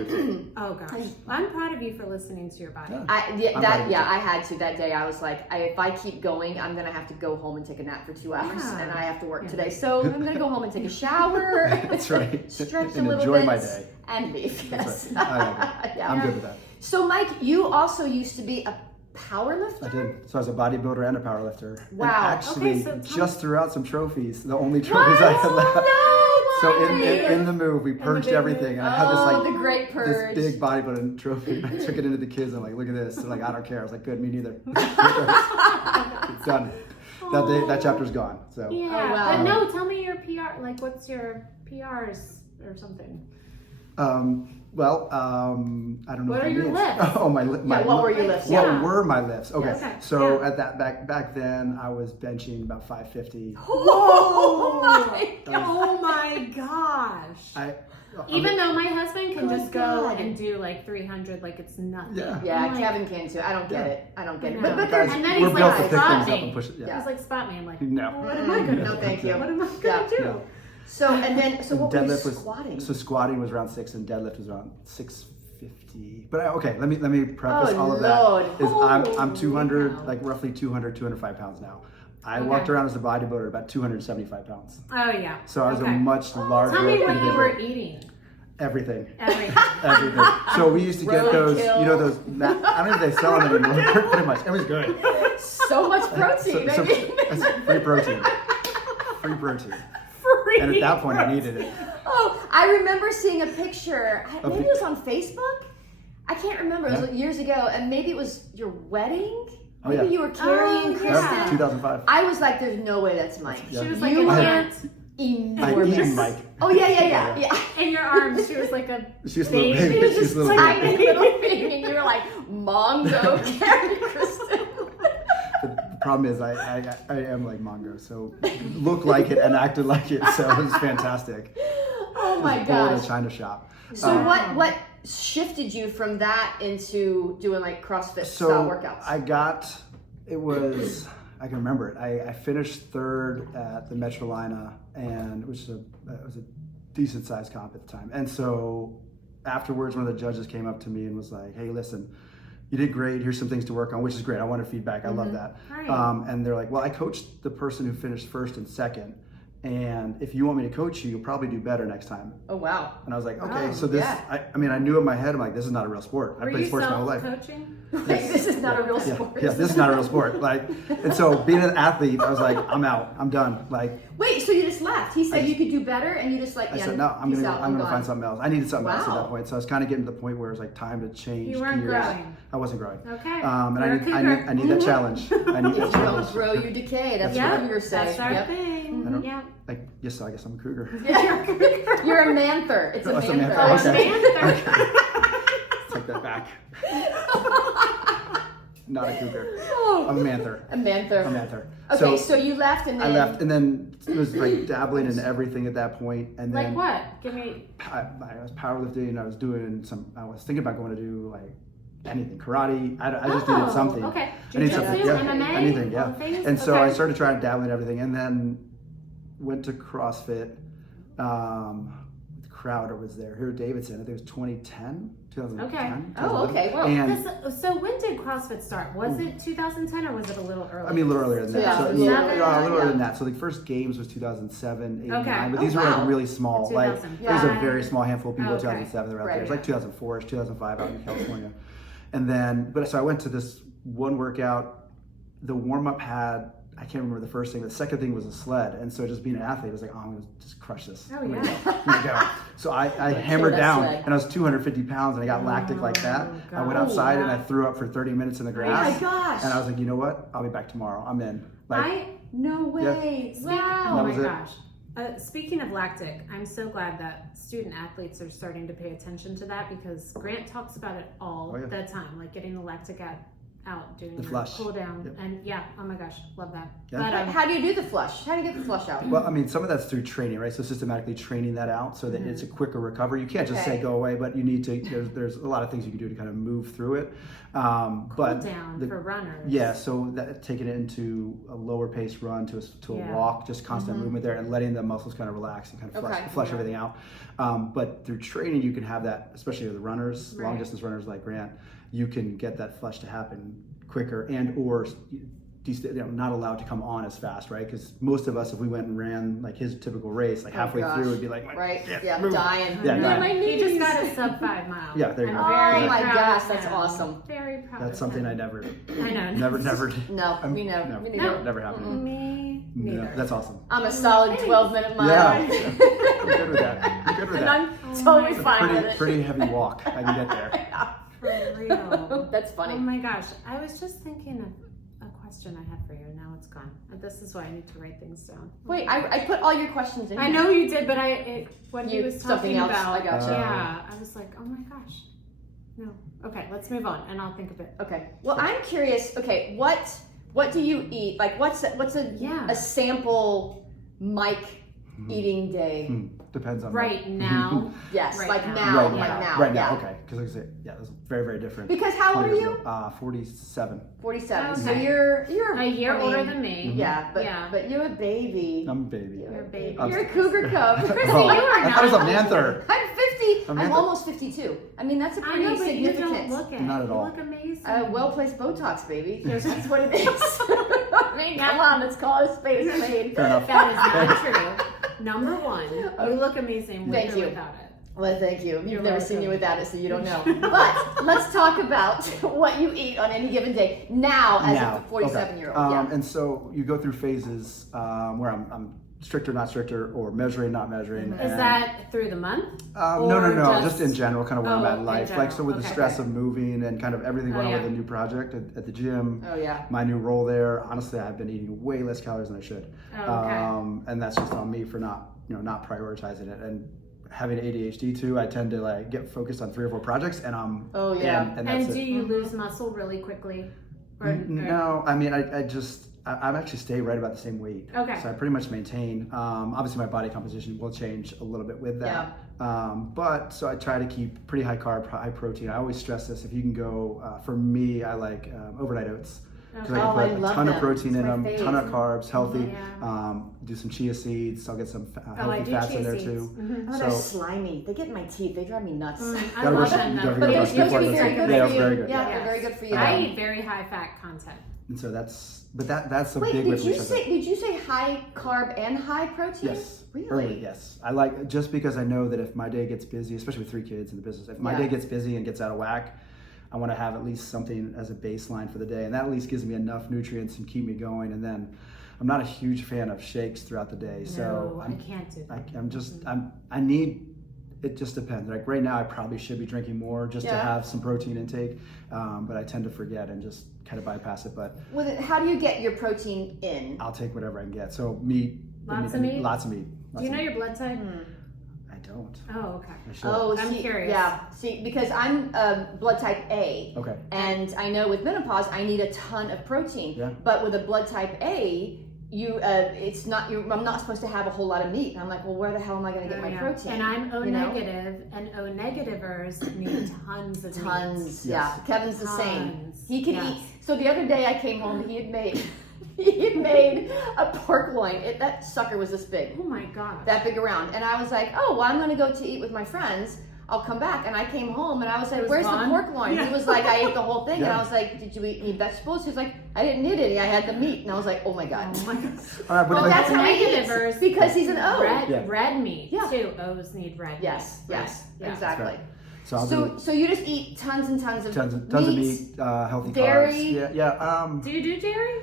Oh gosh. I'm proud of you for listening to your body. Yeah. I had to that day. I was like, if I keep going, I'm gonna have to go home and take a nap for 2 hours, and I have to work today. So I'm gonna go home and take a shower. That's right. Stretch and a little enjoy bit my day. and leave. Yes. That's right. I'm good with that. So Mike, you also used to be a power lifter? I did. So I was a bodybuilder and a powerlifter. Wow. And actually, Okay, so just threw out some trophies. The only trophies I had left. So in the move, we purged everything. And I had this the great purge. this big bodybuilding trophy. I took it into the kids. I'm like, look at this. They're like, I don't care. I was like, good, me neither. It's done. That chapter's gone. So. Yeah. Oh, wow. But no, tell me your PR. Like, what's your PRs or something? I don't know. What are your lifts? Oh, my what were your lifts? What were my lifts? Okay. Yeah, okay. So at that back then, I was benching about 550. Oh my Oh my gosh. Even though my husband can just go and do like 300 like it's nothing. Yeah, Kevin can too. I don't get it. But guys, and then we're he's built like, to pick spot things up me. and push it. Yeah. He's like, spot me. I'm like, No. what am I gonna do? No, thank you. What am I gonna do? So what were you Deadlift squatting? So squatting was around 6 and deadlift was around 650. But okay, let me preface all of Lord. that. I'm 200, like roughly 205 pounds now. I walked around as a bodybuilder about 275 pounds. Oh yeah. So I was a much larger. Tell me what you individual. were eating. Everything. Everything. So we used to get those, those. I don't know if they sell them anymore. Pretty much, it was good. So much protein. Free protein. Free protein. And at that point, I needed it. Oh, I remember seeing a picture. Maybe it was on Facebook. I can't remember. It was years ago, and maybe it was your wedding. Maybe you were carrying Kristen. 2005. I was like, "There's no way that's Mike." Yeah. She was like an ant. Enormous. I eat Mike. Oh yeah. In your arms, she was like a She was a little baby. baby. She was She was just a little Tiny baby. little thing, and you were like, "Mongo, carry Kristen." The problem is I am like Mongo, so look like it and acted like it, so it was fantastic. Oh my It was a bull in gosh. a China shop. So what shifted you from that into doing like CrossFit style workouts? I can remember it. I finished third at the Metrolina, and which was a decent sized comp at the time. And so afterwards, one of the judges came up to me and was like, "Hey, listen, you did great. Here's some things to work on, which is great. I wanted feedback. I love that. Right. And they're like, well, I coached the person who finished first and second. And if you want me to coach you, you'll probably do better next time. Oh, wow. And I was like, okay, Oh, so this, yeah. I mean, I knew in my head, I'm like, this is not a real sport. I Were played you sports my whole life. self-coaching? This is not a real sport. Yeah, this is not a real sport. Like, and so being an athlete, I was like, I'm out. I'm done. Like, Wait, so you just left? He said you could do better, and you just like, I yeah, said, no, I'm peace gonna out, I'm gonna gone. find something else. I needed something else at Wow. that point. So I was kind of getting to the point where it was like time to change You weren't gears. growing. I wasn't growing. Okay. And You're a cougar. I need that challenge. I need that If you don't challenge. grow, you decay. That's Yeah, what cougars say. that's our Yep. thing. I don't- Yeah. Like, yes, so I guess I'm a cougar. Yeah. You're a manther. It's a Oh, it's a manther. manther. Oh, Okay. Samantha. Take that back. Not a cougar. Oh, I'm a manther. a manther. A manther. Okay, so you left, and then I left, and then it was like dabbling in everything at that point, and then Like what? Give me. I was powerlifting. I was doing some. I was thinking about going to do like anything, karate. I just needed something. Okay. I need Jiu-jitsu, something. Yeah, MMA, anything. all Yeah. things? And so Okay. I started trying to dabble in everything, and then went to CrossFit. The crowd was there. Here, Davidson. I think it was 2010, 2010. Okay. Oh, okay. Well, And So when did CrossFit start? Was it 2010 or was it a little earlier? I mean, a little earlier than that. Yeah, So, yeah, a little yeah. earlier than that. So the first games was 2007, 8, Okay. 9. But Oh, these were wow. like really small. Like 2005. there was a very small handful of people in Okay. 2007 that were out Right. there. It was like 2004ish, 2005 out in California. And then, but so I went to this one workout. The warm up had, I can't remember the first thing. The second thing was a sled. And so just being an athlete, I was like, oh, I'm going to just crush this. Oh, I'm gonna yeah. go. I'm gonna go. So I hammered that down, sled. and I was 250 pounds, and I got lactic like that. I went God. outside and Yeah. I threw up for 30 minutes in the oh grass. my gosh. And I was like, you know what? I'll be back tomorrow. I'm in. Like, No way. Wow. That Oh my was it. gosh. Speaking of lactic, I'm so glad that student athletes are starting to pay attention to that because Grant talks about it all Oh, yeah. the time, like getting the lactic out, doing The your flush. pull down. Yep. And yeah, oh my gosh, love that. Yeah. But, How do you do the flush? How do you get the flush out? well, I mean, some of that's through training, right? So systematically training that out so that it's a quicker recovery. You can't just Okay. say go away, but you need to. There's a lot of things you can do to kind of move through it. cool But down the- for runners. yeah, so that taking it into a lower pace run to a Yeah. walk, just constant movement there, and letting the muscles kind of relax and kind of flush, Okay. flush Yeah. everything out. But through training, you can have that, especially with the runners, long Right. distance runners like Grant. You can get that flush to happen quicker, and or not allowed to come on as fast, right? Because most of us, if we went and ran like his typical race, like halfway gosh. through, it'd be like, Right? yeah, Yeah, I'm move. dying. Yeah, dying. He just got a sub 5 mile. Yeah, there you I'm go. very Oh my proud gosh, of that's him. awesome. Very proud That's of something him. I never, I know. never. No, me no. No. Me No. neither. Never happened. Me No, neither. that's awesome. I'm a solid 12-minute mile. Yeah, I'm good with that. I'm good with And that. I'm Oh totally my fine with it. Pretty heavy walk. I can get there. For real. That's funny. Oh my gosh. I was just thinking of a question I had for you and now it's gone. This is why I need to write things down. Wait, I put all your questions in I here. know you did, but when he You- was something talking else, about, I gotcha. yeah, I was like, oh my gosh, no. Okay, let's move on, and I'll think of it. Okay. Well, I'm curious. Okay, what do you eat? Like, what's a sample Mike eating day? Depends on Right now, Yes, Right like now. now, Right like now. now. Right yeah. now. Okay. Because like I said, yeah, that's very, very different. Because how old are 20 years you? ago. 47. 47. So Okay. you're a year I mean, older than me. Yeah, but Yeah. but you're a baby. I'm a baby. You're a baby. I'm- You're a cougar cub. Chrissy, Oh, you are I thought it was a not. manther. I'm 50. I'm I'm not- almost 52. I mean, that's a I pretty know, but you significant. don't look it. Not at all. You look amazing. Well-placed Botox, baby. That's what it is. I mean, come on, let's call it a spade a spade. Fair enough. That is not true. Number one, you look amazing with Thank or you. without it. Well, thank you. You've You're never welcome. seen you without it, so you don't know. But let's talk about what you eat on any given day now as a 47-year-old. Okay. Yeah. And so you go through phases where I'm stricter, not stricter, or measuring, not measuring. Is and- that through the month? No, or just in general, kind of where I'm at in in life. Like, so with the general, stress okay. of moving and kind of everything going on yeah. with a new project at the gym, Oh, yeah. my new role there, honestly, I've been eating way less calories than I should. Oh, okay. And that's just on me for not prioritizing it. And having ADHD too, I tend to like get focused on 3 or 4 projects, and Oh, yeah. and that's And do it. you lose muscle really quickly? Or No, I mean, I'm actually stay right about the same weight. Okay. So I pretty much maintain. Obviously, my body composition will change a little bit with that. But so I try to keep pretty high carb, high protein. I always stress this. If you can go, for me, I like overnight oats. because Okay. I Oh, I can put a love ton of them. protein It's in my them, fave. ton of carbs, healthy. Yeah. Do some chia seeds. I'll get some I healthy do fats chia in there seeds. too. Mhm. Oh, So- they're slimy. They get in my teeth. They drive me nuts. I Gotta love brush them. them. though. Gotta But they're brush supposed to be before very this. good They for are you. very good. Yeah, Yes. they're very good for you. I eat very high fat content. And so that's a Wait, big way did for you me to say high carb and high protein? Yes. Really? Early, yes. I like, just because I know that if my day gets busy, especially with 3 kids in the business, if my Yeah. day gets busy and gets out of whack, I want to have at least something as a baseline for the day. And that at least gives me enough nutrients and keep me going. And then I'm not a huge fan of shakes throughout the day. So I can't do that. I'm just, I need, it just depends. Like right now, I probably should be drinking more just to Yeah. have some protein intake. But I tend to forget and just kind of bypass it. But How do you get your protein in? I'll take whatever I can get. So meat. Lots of meat? Lots of meat. Do you know your blood type? I don't. Oh, okay. I should. Oh, I'm see, curious. Yeah, see, because I'm blood type A, Okay. and I know with menopause I need a ton of protein. Yeah. But with a blood type A, it's not. I'm not supposed to have a whole lot of meat. And I'm like, well, where the hell am I going to get my protein? And I'm O you know? negative, and O negativers need tons of meat. Tons. Yes. Yeah, Kevin's the same. Tons. He can Yes. eat. So the other day I came home, he had made a pork loin. That sucker was this big. Oh my gosh. That big around. And I was like, oh, well, I'm going to go to eat with my friends. I'll come back. And I came home and I was like, was where's gone? the pork loin? Yeah. He was like, I ate the whole thing. And Yeah. I was like, did you eat any vegetables? He was like, I didn't eat any. I had the meat. And I was like, oh my God. Oh my gosh. All right, but Well, like- that's how he Negativers. eats. Because he's an O. Red, Yeah. red meat Yeah. too. O's need red Yes, meat. yes, Right. Yeah. exactly. Right. So I'll do So you just eat tons and tons of tons of meats. meat, healthy dairy. carbs. Yeah. Do you do dairy?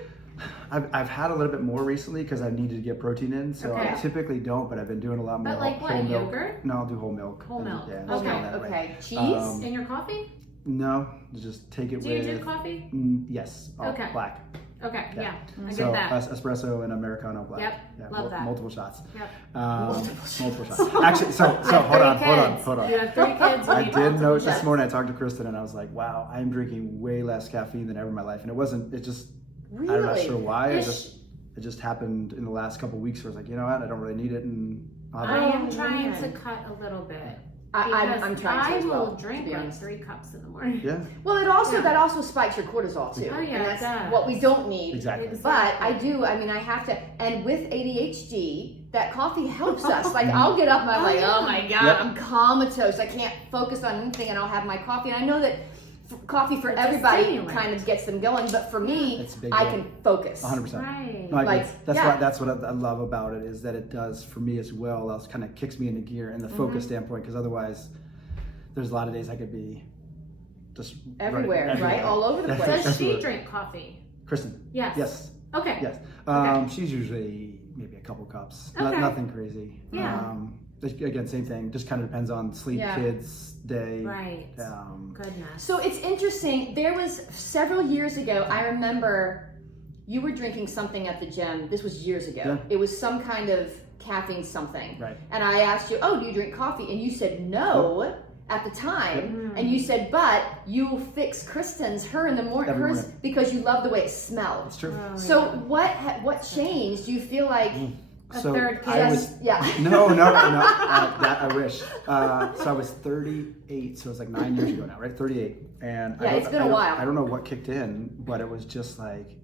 I've had a little bit more recently because I needed to get protein in. So Okay. I typically don't, but I've been doing a lot more But like what, whole milk. yogurt? No, I'll do whole milk. Whole milk. Yeah, just Okay. go that way. Okay. Cheese? Um, In your coffee? No, just take it Do with. you drink coffee? Yes. Okay. Black. Okay, yeah. I So get that. espresso and Americano black. Yep, Yeah, love that. Multiple shots. Yep. Multiple shots. Actually, so You have hold on. You have 3 kids. You I need did multiple note this shots. morning. I talked to Kristen and I was like, "Wow, I'm drinking way less caffeine than ever in my life." And it wasn't. It just. Really? I'm not sure why. Ish. It just happened in the last couple of weeks. Where I was like, you know what? I don't really need it, and I I'll am trying man. to cut a little bit. I'm because trying to as well, I will to drink be like honest. 3 cups in the morning. yeah, Well, Yeah. that also spikes your cortisol too. Oh, yeah, and it that's does. what we don't need. exactly. But I do. I mean, I have to. And with ADHD, that coffee helps us. Like I'll get up and I'm Oh, like, yeah. oh my god, Yep. I'm comatose. I can't focus on anything, and I'll have my coffee. And I know that coffee for It's a everybody stimulant. kind of gets them going, but for me, It's a big I deal. can focus. 100%. Right. No, I agree. Like, That's yeah. that's what I love about it is that it does for me as well. That kind of kicks me into gear in the focus standpoint because otherwise, there's a lot of days I could be just Everywhere, running right? All over the That's- place. Does that's she what- drink coffee? Kristen. Yes. Yes. Okay. Yes. Okay. She's usually maybe a couple cups. Okay. Nothing crazy. Yeah. Again, same thing. Just kind of depends on sleep, Yeah. kids, day. Right. Um, Goodness. So it's interesting. There was several years ago, I remember you were drinking something at the gym. This was years ago. Yeah. It was some kind of caffeine something. Right. And I asked you, oh, do you drink coffee? And you said no at the time. Yep. And you said, but you fix Kristen's, her in the morning, Every hers, morning. because you love the way it smelled. It's true. Oh, So yeah. what changed? Do you feel like A So third I kid. was yeah. no. That I wish. So I was 38, so it was like 9 years ago now, right? 38, and Yeah, it's been a while. I don't know what kicked in, but it was just like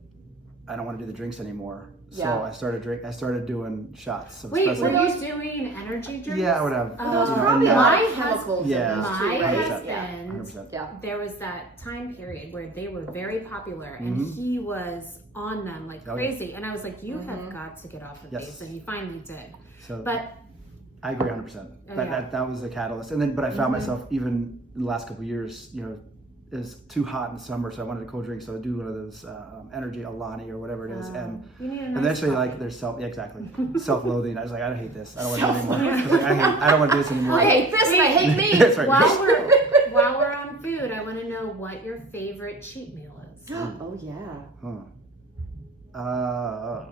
I don't want to do the drinks anymore. So Yeah. I started doing shots. Of Wait, espresso. were you doing energy drinks? Yeah, I would have. Oh, Those you know, probably and a now- lot of My chemicals. in Yeah. those too, My right? 100%. 100%. Yeah. There was that time period where they were very popular and Mhm. he was on them like Oh, yeah. crazy. And I was like, you have got to get off of Yes. these. And you finally did. So But I agree 100%. Oh, That, yeah. that was a catalyst. And then, but I found myself even in the last couple of years, you know, it was too hot in summer, so I wanted a cold drink. So I do one of those energy Alani or whatever it is, and you need a nice eventually, coffee. like, there's self-loathing. I was like, I hate this. I don't want to do it anymore. I was like, I don't want to do this anymore. I hate this and I hate me. That's right. While we're on food, I want to know what your favorite cheat meal is. Oh yeah. Huh.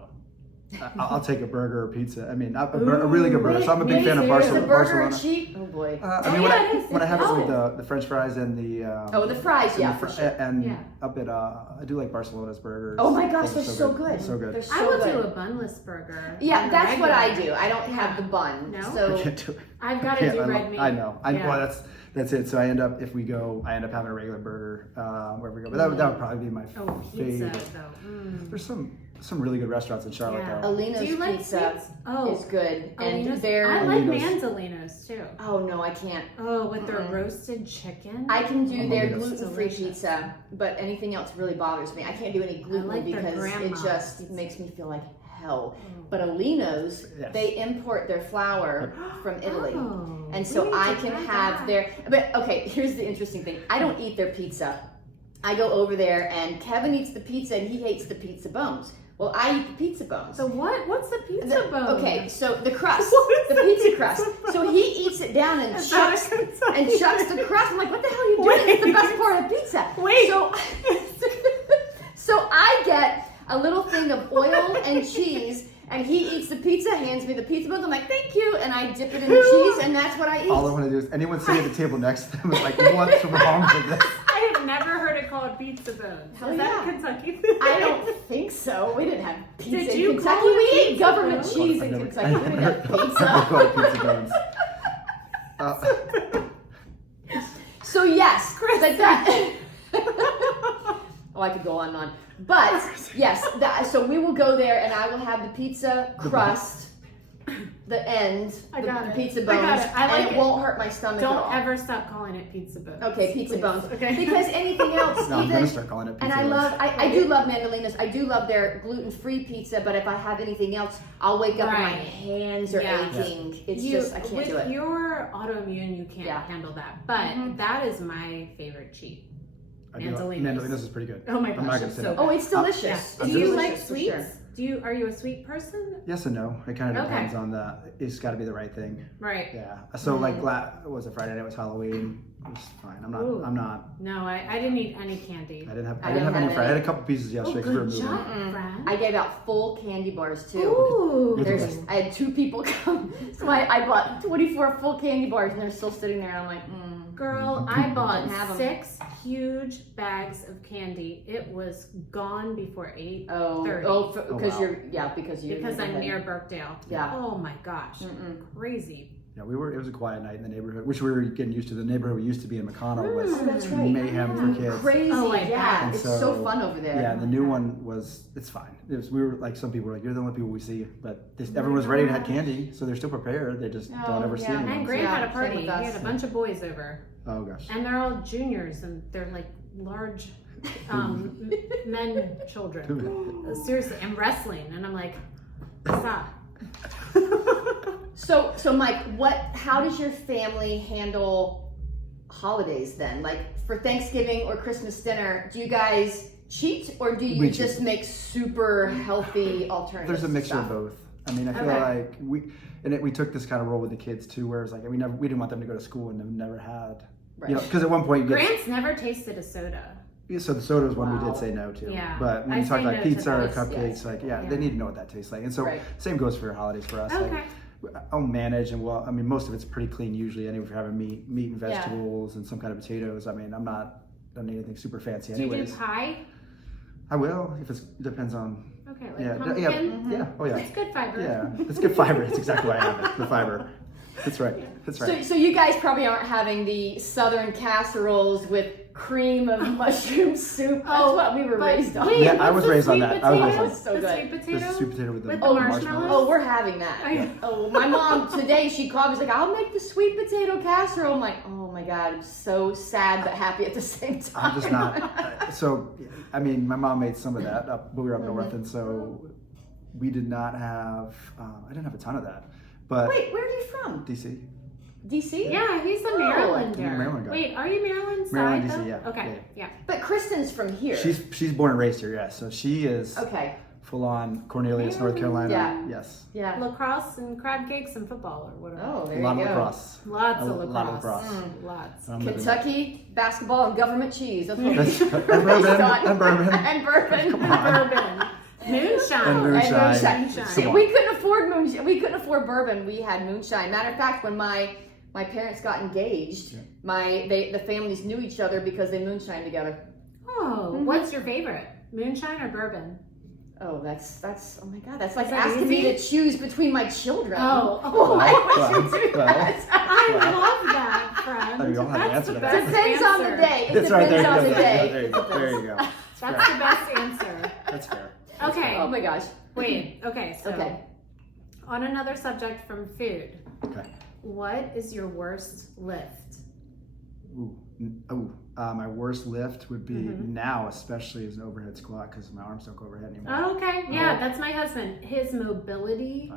I'll take a burger or pizza. I mean, a really good burger. So I'm a big fan of Barcelona. Is a burger cheap? Oh boy. I mean, when I have it with the French fries and the the fries, yeah, for sure. And up at I do like Barcelona's burgers. Oh my gosh, they're so good. So good. They're so I will good. do a bunless burger. Yeah, that's what I do. I don't have the bun. No? So I can't do it. I've got to do red meat. I know. Yeah. Well, that's it. So I end up having a regular burger wherever we go. But that would probably be my pizza favorite. though. There's some really good restaurants in Charlotte though. Alina's Do you like pizza sweets? is good, and Alina's? they're. I like Alina's. Manzolino's too. Oh no, I can't. Oh, with their roasted chicken. I can do their Alina's. gluten-free Delicious. pizza, but anything else really bothers me. I can't do any gluten like their because it grandma's just pizza. makes me feel like hell. But Alina's, Yes. they import their flour from Italy. Oh, And so we need I to can try have that. their, but okay, here's the interesting thing. I don't eat their pizza. I go over there and Kevin eats the pizza and he hates the pizza bones. Well, I eat the pizza bones. So what? What's the pizza bone? Okay, so the crust, What is the pizza crust. bone? So he eats it down and Is that chucks a Kentucky? the crust. I'm like, what the hell are you doing? It's the best part of the pizza. Wait. So, so I get a little thing of oil and cheese, and he eats the pizza, hands me the pizza bones. I'm like, thank you, and I dip it in the cheese, and that's what I eat. All I want to do is anyone sitting at the table next to them is like, what's wrong with this? I have never heard it called pizza bones. Hell Is that yeah. a Kentucky thing? I don't think so. We didn't have pizza Did in you Kentucky. call it We ate pizza government bones? cheese in Kentucky. We didn't have I've never pizza. called it pizza bones. So yes, but that. Oh, I could go on and on. But yes, so we will go there, and I will have the pizza crust, the end, I the got it. pizza I got bones, it. I like and it it. won't hurt my stomach at Don't all. ever stop calling it pizza bones. Okay, pizza Please. bones. Okay. Because anything else, No, I'm gonna even. start calling it pizza And I bones. love, I do love Mandolina's. I do love their gluten-free pizza, but if I have anything else, I'll wake up and my Right. hands are Yeah. aching. It's just, I can't with do it. your autoimmune, you can't Yeah. handle that. But that is my favorite cheat. Mandolina's. Mandolina's is pretty good. Oh my I'm not gosh, gonna it's say so that. Oh, it's delicious. Yeah. It's Do you like delicious, for sweets? sure. Are you a sweet person? Yes and no. It kind of Okay. depends on it's got to be the right thing. Right. Yeah. So like was it Friday night? It was Halloween. It was fine. Ooh. I'm not. No, I didn't eat any candy. I didn't have I any didn't have Friday. I had a any. couple pieces yesterday because we were good moving. job, friend. I gave out full candy bars too. Ooh. I had 2 people come, so I bought 24 full candy bars, and they're still sitting there. And I'm like, Girl, I bought Didn't have 'em. 6 huge bags of candy. It was gone before 8:30. because wow. because you're because I'm near Burkdale. Yeah. Oh my gosh. Crazy. Yeah, it was a quiet night in the neighborhood, which we were getting used to. The neighborhood we used to be in McConnell was Oh, that's right. mayhem for kids. Crazy, Oh, I yeah. bet. It's And so fun over there. Yeah, the new one it's fine. We were like, some people were like, you're the only people we see, but everyone was ready and had candy, so they're still prepared. They just don't ever see yeah. anyone. And Grant Yeah, had a same party. with He us. had a bunch of boys over. Oh gosh. And they're all juniors and they're like large men children. Seriously, and wrestling. And I'm like, stop. So Mike, how does your family handle holidays then? Like for Thanksgiving or Christmas dinner, do you guys cheat or do you We just cheat. make super healthy alternatives? There's a to mixture of stuff? both. I mean, I feel Okay. like we took this kind of role with the kids too, where it's like we didn't want them to go to school and have never had, Right. you know, because at one point you get, Grant's never tasted a soda. so the soda was one we Wow. did say no to. Yeah. But when I you talk say like no to pizza or those, cupcakes, yes. like Yeah. they need to know what that tastes like. And so Right. same goes for holidays for us. Okay. Like, I'll manage, and I mean, most of it's pretty clean usually. Anyway, if you're having meat and vegetables and some kind of potatoes. I mean, don't need anything super fancy Do you anyways. do pie? I will if it depends on. Okay, like Yeah, pumpkin? yeah. Oh yeah. It's good fiber. Yeah, it's good fiber. That's exactly why I have it. The fiber. That's right. That's right. So you guys probably aren't having the southern casseroles with cream of mushroom soup. That's what we were raised on. Wait, Yeah, I what's was the raised on sweet that. I was raised on potato? that. So the good. sweet There's potato a sweet potato with the with the marshmallows. marshmallows. Oh, we're having that. Yeah. Oh, my mom today, she called me, she's like, I'll make the sweet potato casserole. I'm like, oh my God, I'm so sad but happy at the same time. I'm just not. So, I mean, my mom made some of that, but we were up north, and so we did not have. I didn't have a ton of that. But Wait, where are you from? DC. DC? Yeah, he's a Oh. Marylander. I'm a Maryland guy. Wait, are you Maryland side Maryland, though? DC, yeah. Okay, yeah. But Kristen's from here. She's born and raised here, yes. So she is Okay. full on Cornelius, North Carolina. Yeah. Yes. Yeah. Lacrosse and crab cakes and football or whatever. Oh, there A lot you of go. lacrosse. Lots A of lacrosse. lot of lacrosse. Lots. I'm living Kentucky basketball and government cheese. That's what That's- we and bourbon, got. and bourbon. And bourbon. Come on. Bourbon. Moonshine. And moonshine. Moonshine. See, we couldn't afford moonshine. We couldn't afford bourbon. We had moonshine. Matter of fact, when my parents got engaged, the families knew each other because they moonshined together. Oh, what's your favorite? Moonshine or bourbon? Oh, that's oh my God, that's like Is that asking me easy? to choose between my children. Oh. Why would you do that? I love that, friend. I mean, I'll have to That's answer the that. best Depends on the answer. day. It That's right. depends on the There day. you go. There you go. That's the best answer. That's fair. Okay. Oh my gosh. Wait. Okay. So, Okay. on another subject from food, Okay. what is your worst lift? My worst lift would be now, especially as an overhead squat because my arms don't go overhead anymore. Oh, okay. Yeah, that's my husband. His mobility,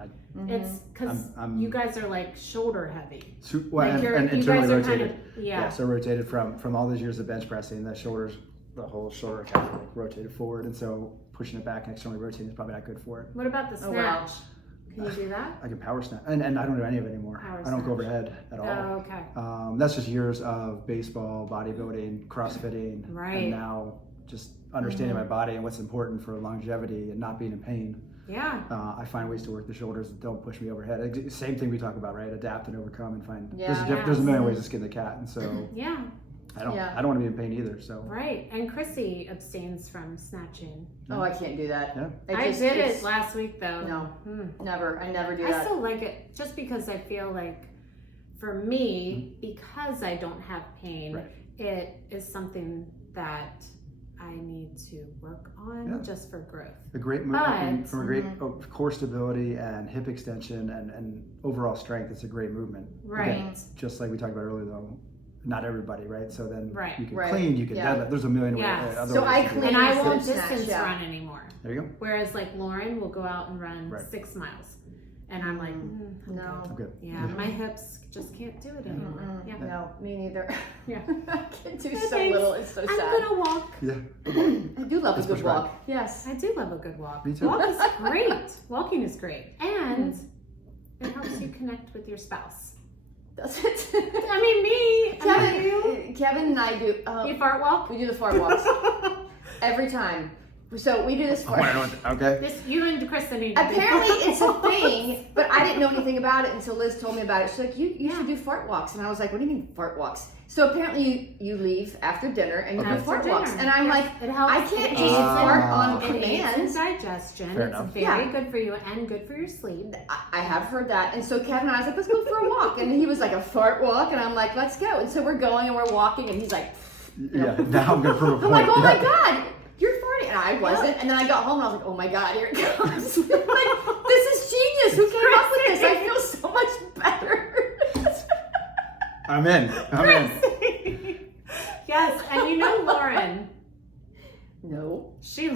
it's because you guys are like shoulder heavy. And you internally guys are rotated. kind of, So rotated from all those years of bench pressing, the whole shoulder kind of like rotated forward, and so pushing it back and externally rotating is probably not good for it. What about the Oh, wow. snatch? Can you do that? I can power snatch, and I don't do any of it anymore. Power I don't go snatch. overhead at all. Oh, okay. That's just years of baseball, bodybuilding, CrossFitting, Right. and now just understanding my body and what's important for longevity and not being in pain. Yeah. I find ways to work the shoulders that don't push me overhead. Same thing we talk about, right? Adapt and overcome and find. There's a million ways to skin the cat, and so Yeah. I don't want to be in pain either. So Right. And Chrissy abstains from snatching. Oh, I can't do that. Yeah. I did it last week though. No, never. I never do I that. still like it just because I feel like for me, because I don't have pain, Right. it is something that I need to work on just for growth. a great movement from a great core stability and hip extension and overall strength. It's a great movement. Right. Again, just like we talked about earlier, though. Not everybody, right? So then Right. you can Right. clean, you can deadlift. There's a million ways. Yeah. Other So ways I to do it. clean And I Snatch, won't snatch, distance yeah. run anymore. There you go. Whereas like Lauren will go out and run Right. 6 miles. And I'm like, No. I'm good. yeah, my hips just can't do it anymore. Yeah. No, me neither. Yeah. I can do so Thanks. little. It's so I'm sad. gonna walk. Yeah. I do love Let's a good push back. walk. Yes. I do love a good walk. Me too. Walk is great. Walking is great. And it helps you connect with your spouse. Does it? I mean, me. Kevin and I do. You fart walk? We do the fart walks every time. So we do this I want to know okay. This, you and Kristen need to do Apparently fart it's a walks. thing, but I didn't know anything about it until Liz told me about it. She's like, you should do fart walks. And I was like, what do you mean fart walks? So apparently you leave after dinner and you do After fart dinner. walks. And I'm like, It helps. I can't it just aids fart in- on It aids in command. digestion. Fair it's enough. very good for you and good for your sleep. I have heard that. And so Kevin and I was like, let's go for a walk. And he was like, a fart walk? And I'm like, let's go. And so we're going and we're walking and he's like, Yeah. Now I'm gonna prove a I'm point. like, oh my Yeah. God, you're farting. And I wasn't. And then I got home and I was like, oh my God, here it comes. I'm like, this is genius. Who came up with this? I feel so much better. I'm in. I'm in. Yes, and you know Lauren. No. She.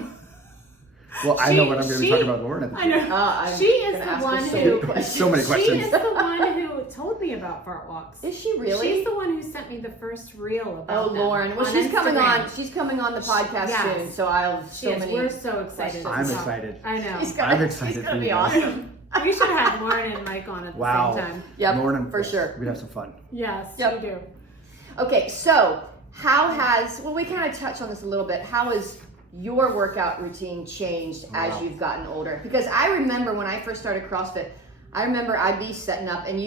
Well, I know what I'm going to be talking about, Lauren. At the I know. I'm She is gonna the ask her one so who. many questions. So many She questions. is the one who told me about fart walks. Is she really? She's the one who sent me the first reel about Oh, them Lauren. Well, on she's coming Instagram. on. She's coming on the podcast Yes. soon. So I'll have She so is. many. We're so excited. questions. to I'm talk. excited. I know. She's gonna, I'm excited She's for gonna you be guys. awesome. We should have Lauren and Mike on at the Wow. same time. Yep. Lauren and for sure. We'd have some fun. Yes, Yep. we do. Okay, so how has we kind of touched on this a little bit. How has your workout routine changed as you've gotten older? Because I remember when I first started CrossFit, I remember I'd be setting up and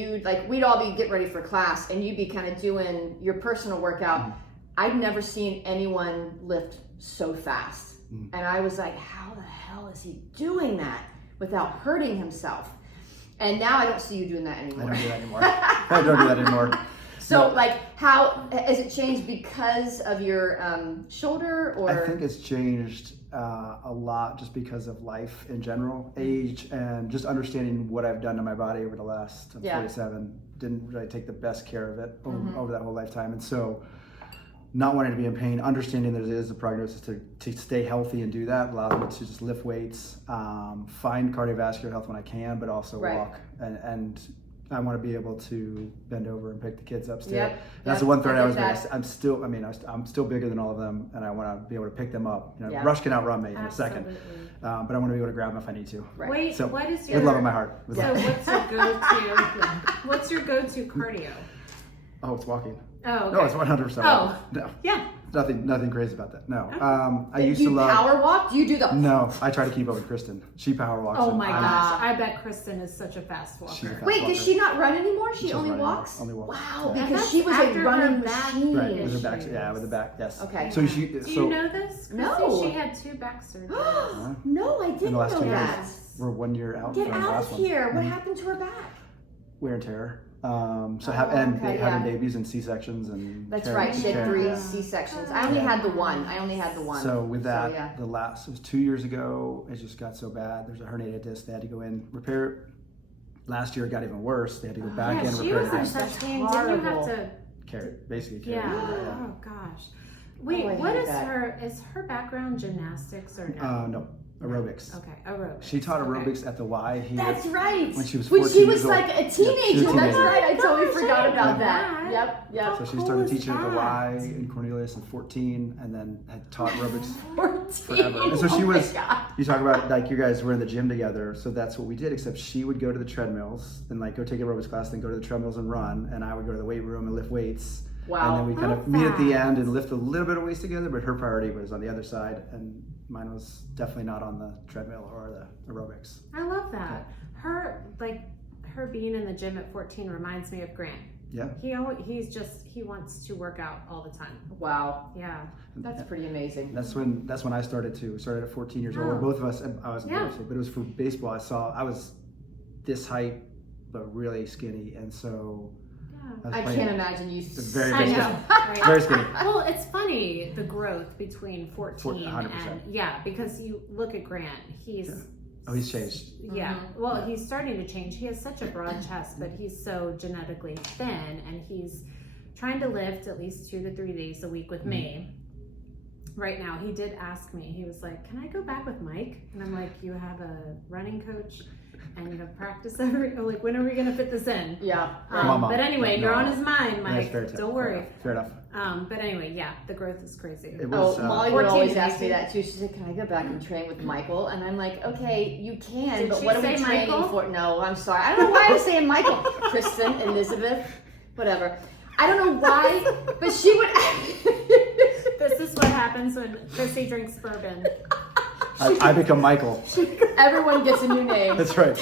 we'd all be getting ready for class and you'd be kind of doing your personal workout. I'd never seen anyone lift so fast. And I was like, how the hell is he doing that without hurting himself? And now I don't see you doing that anymore. I don't do that anymore. I don't do that anymore. So, how has it changed because of your shoulder, or? I think it's changed a lot just because of life in general, age, and just understanding what I've done to my body over the last. I'm 47. Didn't really take the best care of it over that whole lifetime, and so not wanting to be in pain, understanding there is a prognosis to stay healthy and do that allows me to just lift weights, find cardiovascular health when I can, but also walk and I want to be able to bend over and pick the kids up still. That's the one thread I was making. I'm still bigger than all of them, and I want to be able to pick them up. Rush can outrun me in a second, but I want to be able to grab them if I need to. Wait, So, what is your? with love in my heart. So what's your go-to? What's your go-to cardio? Oh, it's walking. Oh, okay. No, it's 100%. Oh. No. Yeah. Nothing crazy about that. No. Okay. I used Do to you love. power walk? Do you do the? No, I try to keep up with Kristen. She power walks. Oh and my I'm- gosh. I bet Kristen is such a fast walker. She's a fast Wait, walker. does she not run anymore? She doesn't only run anymore. walks? Only walks. Wow, Yeah. because That's she was a after her running back machine. Right, with her back. issues. Yeah, with the back. Yes. Okay. So she. Do So you know this? Chrissy? No. She had 2 back surgeries. No, I didn't in the last know 2 years, that. we're 1 year out Get from the out last of one. here. What Mhm. happened to her back? Wear and tear. Oh, And okay, having yeah. babies and C-sections and. That's carrying- right. She had carrying- 3 C-sections. I only had the one. So with that, yeah. it was 2 years ago. It just got so bad. There's a herniated disc. They had to go in, repair it. Last year it got even worse. They had to go back Yeah, in, she repair was the in disc. such pain. Didn't you have horrible. to? Carry it, basically carry Yeah. it. Oh gosh. Wait, I what hate is that. is her background gymnastics or no? No, aerobics. Okay, aerobics. She taught Okay. aerobics at the Y here. That's right. When she was When 14 she was years old. like a Yeah, she was teenager. a That's teenager. right. I totally Gosh, I forgot didn't about know that. that. Yep. So she How started cool is teaching at the Y that? in Cornelius at 14 and then had taught aerobics 14. forever. And so she Oh my was, God. you talk about like you guys were in the gym together. So that's what we did, except she would go to the treadmills and like go take aerobics class, then go to the treadmills and run. And I would go to the weight room and lift weights. Wow. And then we kind of Love meet at the that. end and lift a little bit of weights together, but her priority was on the other side. And mine was definitely not on the treadmill or the aerobics. I love that. Her being in the gym at 14 reminds me of Grant. Yeah. He wants to work out all the time. Wow. Yeah. That's pretty amazing. That's when I started too. Started at 14 years old. Oh. Both of us. I was in Yeah. Beaufort, but it was for baseball. I was this height, but really skinny, and so Yeah. I was I playing can't imagine you. very, I very know. skinny. Right? Very skinny. Well, it's funny the growth between 14 100%. and because you look at Grant, he's Oh, he's changed. yeah. Mhm. Well, Yeah. he's starting to change. He has such a broad chest, but he's so genetically thin, and he's trying to lift at least 2 to 3 days a week with me. Right now, he did ask me. He was like, "Can I go back with Mike?" And I'm like, "You have a running coach, and you have practice every. Like, when are we gonna fit this in?" Yeah. Come on, Mom. But anyway, No. you're on his mind, That's Mike. fair enough. Don't worry. Fair enough. But anyway, yeah, the growth is crazy. It was. Molly would 14 always to ask me 18. that too. She said, "Can I go back and train with Michael?" And I'm like, "Okay, you can, Did but she what are we say training Michael? for?" No, I'm sorry. I don't know why I was saying Michael. Kristen, Elizabeth, whatever. I don't know why, but she would. This is what happens when Chrissy drinks bourbon. I become Michael. Everyone gets a new name. That's right.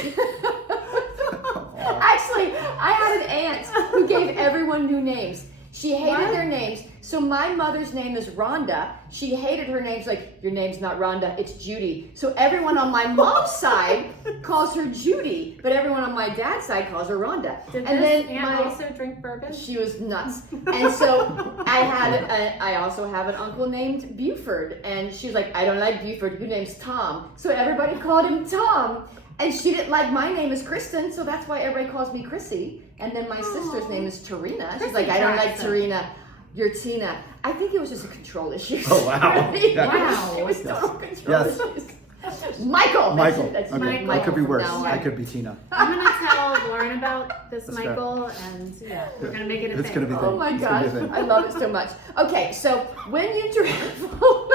Actually, I had an aunt who gave everyone new names. She hated What? their names. So my mother's name is Rhonda. She hated her names like, "Your name's not Rhonda, it's Judy." So everyone on my mom's side calls her Judy, but everyone on my dad's side calls her Rhonda. Did And this then aunt my- also drink bourbon? She was nuts. And so I also have an uncle named Beaufort. And she's like, "I don't like Beaufort, your name's Tom." So everybody called him Tom. And she didn't like my name is Kristen, so that's why everybody calls me Chrissy. And then my sister's name is Tarina. She's Chrissy like, "I don't like Jackson. Tarina, you're Tina." I think it was just a control issue. Oh, wow. Yeah. Wow. It was total control Yes. issues. Michael. Michael. That's Okay. Michael I could be from worse. now on. I could be Tina. I'm gonna tell Lauren about this, That's right. Michael, and yeah, we're gonna make it a It's thing. gonna be Oh my It's gonna gosh, be a thing. I love it so much. Okay, so when you travel,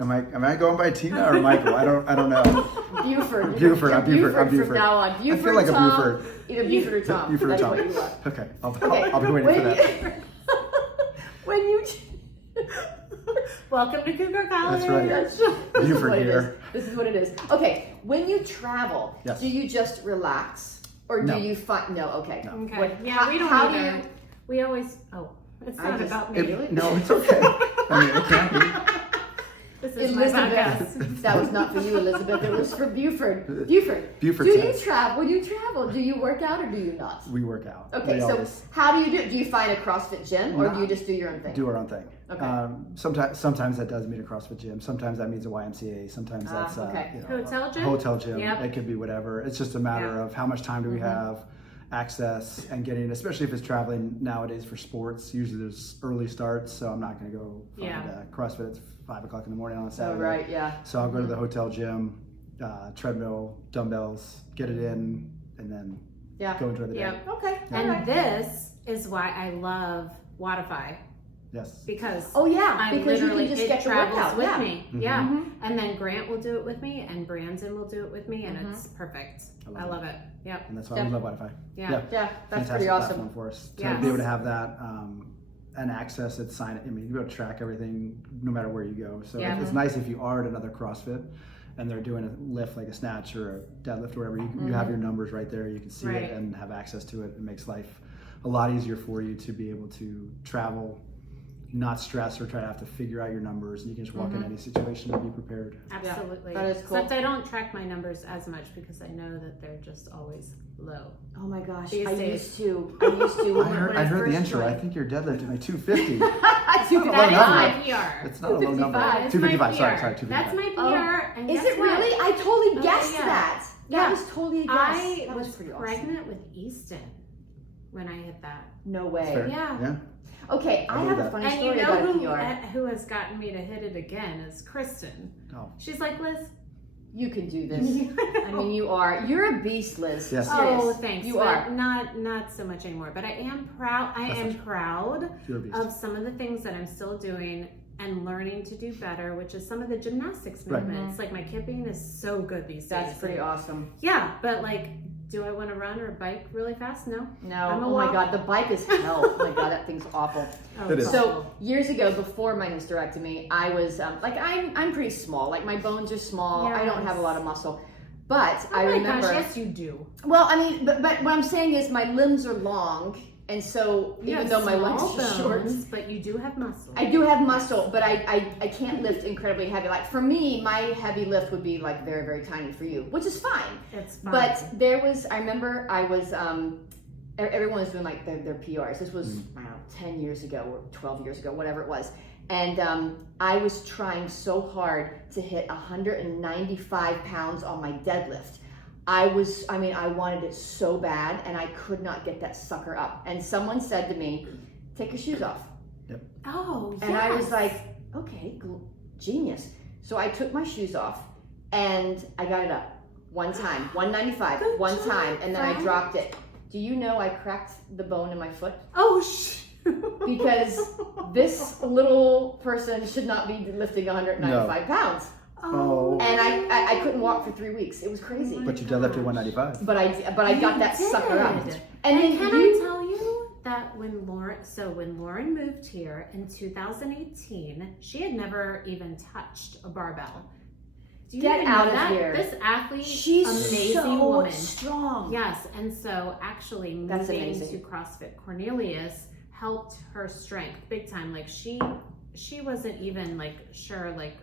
Am I going by Tina or Michael? I don't know. Buford. Buford, You're I'm Buford, I'm from Buford. now on. I Buford, feel like a Tom, Buford. Either Buford or Tom. Buford or That's Tom. what you are. Okay, I'll Okay, be waiting for that. when you Welcome to Cougar College. That's right. This is Buford what it here. is. This is what it is. Okay, when you travel, Yes. do you just relax, or do No. you find? No. Okay. No. Okay. What- Yeah, how- we don't how either. do you- We always. Oh, it's I not just- about me. No, it's okay. I mean, it can't be. This is my podcast. Elizabeth, that was not for you, Elizabeth. It was for Buford. Buford. Buford Do you says. travel? When you travel, do you work out or do you not? We work out. Okay, We so always how do you do it? Do you find a CrossFit gym or do you just do your own thing? do our own thing. Okay. Sometimes that does mean a CrossFit gym. Sometimes that means a YMCA. Sometimes Ah, that's okay. Hotel gym? Hotel gym. Yep. It could be whatever. It's just a matter Yeah. of how much time do we have, access, and getting. Especially if it's traveling nowadays for sports. Usually there's early starts, so I'm not going to go find Yeah. CrossFit at 5:00 in the morning on a Oh, Saturday. right, yeah. So I'll go to the hotel gym, treadmill, dumbbells, get it in, and then Yeah. go enjoy the day. Yep. Okay. And alright. this is why I love Wodify. Yes. Because Oh yeah, I because you literally can just it get the travels workout with yeah. me. Mhm. Yeah. Mhm. And then Grant will do it with me, and Brandon will do it with me, and it's perfect. I love it. Yep. And that's why we love Wi-Fi. Yeah. Yeah, that's Fantastic pretty awesome. platform for us to Yes. be able to have that and access it, sign it. I mean, you be able to track everything no matter where you go. So Yeah. it's nice if you are at another CrossFit and they're doing a lift like a snatch or a deadlift or whatever. You have your numbers right there. You can see Right. it and have access to it. It makes life a lot easier for you to be able to travel, not stress or try to have to figure out your numbers. And you can just walk in any situation and be prepared. Absolutely. that is cool. Except I don't track my numbers as much because I know that they're just always low. Oh my gosh, These I days. used to when I heard the first intro. I joined. think you're deadlifting like 250. That is low my number. PR. It's not a low number. 255. It's my 255. Sorry, PR. 255. That's my Oh. PR. And Is guess it what? really? I totally guessed yeah. that. Yeah. That was totally a guess. I That was pretty pregnant awesome. with Easton when I hit that. No way. Fair. Yeah. Yeah. Okay, I I have believe a that. funny And story you know about a PR. who has gotten me to hit it again is Kristen. Oh. She's like, Liz, You can do this. I mean, you're a beast, Liz. Yes. oh, Serious. thanks. You but are. not so much anymore. But I am proud. I That's am not- proud You're a beast. of some of the things that I'm still doing and learning to do better, which is some of the gymnastics Right. movements. Like my kipping is so good these days. That's pretty awesome. Yeah, but like, do I want to run or bike really fast? No. No, I'm a oh my walk- God, the bike is hell. Oh my God, that thing's awful. Oh, It is. it's So awful. years ago, before my hysterectomy, I was like, I'm pretty small. Like my bones are small. I don't have a lot of muscle. But Oh I my remember. gosh, yes, you do. Well, I mean, but what I'm saying is my limbs are long, and so You even have though my legs small are short, bones, but you do have muscle. I do have muscle, but I can't lift incredibly heavy. Like for me, my heavy lift would be like very, very tiny for you, which is fine. It's fine. But there was, I remember I was, everyone was doing like their PRs. This was, I don't know, 10 years ago or 12 years ago, whatever it was. And I was trying so hard to hit 195 pounds on my deadlift. I wanted it so bad, and I could not get that sucker up. And someone said to me, take your shoes off. oh, yes. And I was like, okay, genius. So I took my shoes off and I got it up one time, 195, Good one job, time, and then I Fran. dropped it. Do you know I cracked the bone in my foot? oh, Because this little person should not be lifting 195 pounds. Oh. And I couldn't walk for 3 weeks. It was crazy. But you deadlifted 195. But I got that sucker up. did. And then can you, I tell you that when Lauren moved here in 2018, she had never even touched a barbell. Do you Get even know out of that? here. This athlete, she's amazing so woman. strong. Yes, and so actually That's moving amazing. to CrossFit Cornelius helped her strength big time. Like she wasn't even like sure like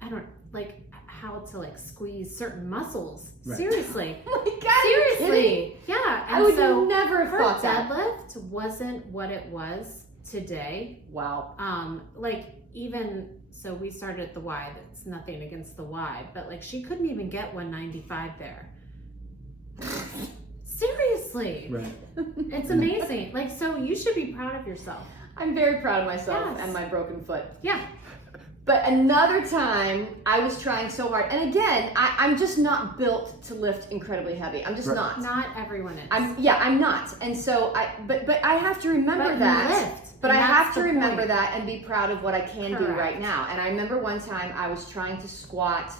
I don't like how to like squeeze certain muscles. Right. Seriously. Oh my God, are you kidding? Seriously. Yeah. And I would so never have her thought that. deadlift wasn't what it was today. Wow. Like even so we started at the Y. That's nothing against the Y, but like she couldn't even get 195 there. Seriously. Right. It's amazing. Like so you should be proud of yourself. I'm very proud of myself Yes. and my broken foot. Yeah. But another time, I was trying so hard. And again, I'm just not built to lift incredibly heavy. I'm just Right. not. Not everyone is. I'm not. And so but I have to remember But you that. lift, But and I that's have to the remember point. that and be proud of what I can do Correct. right now. And I remember one time I was trying to squat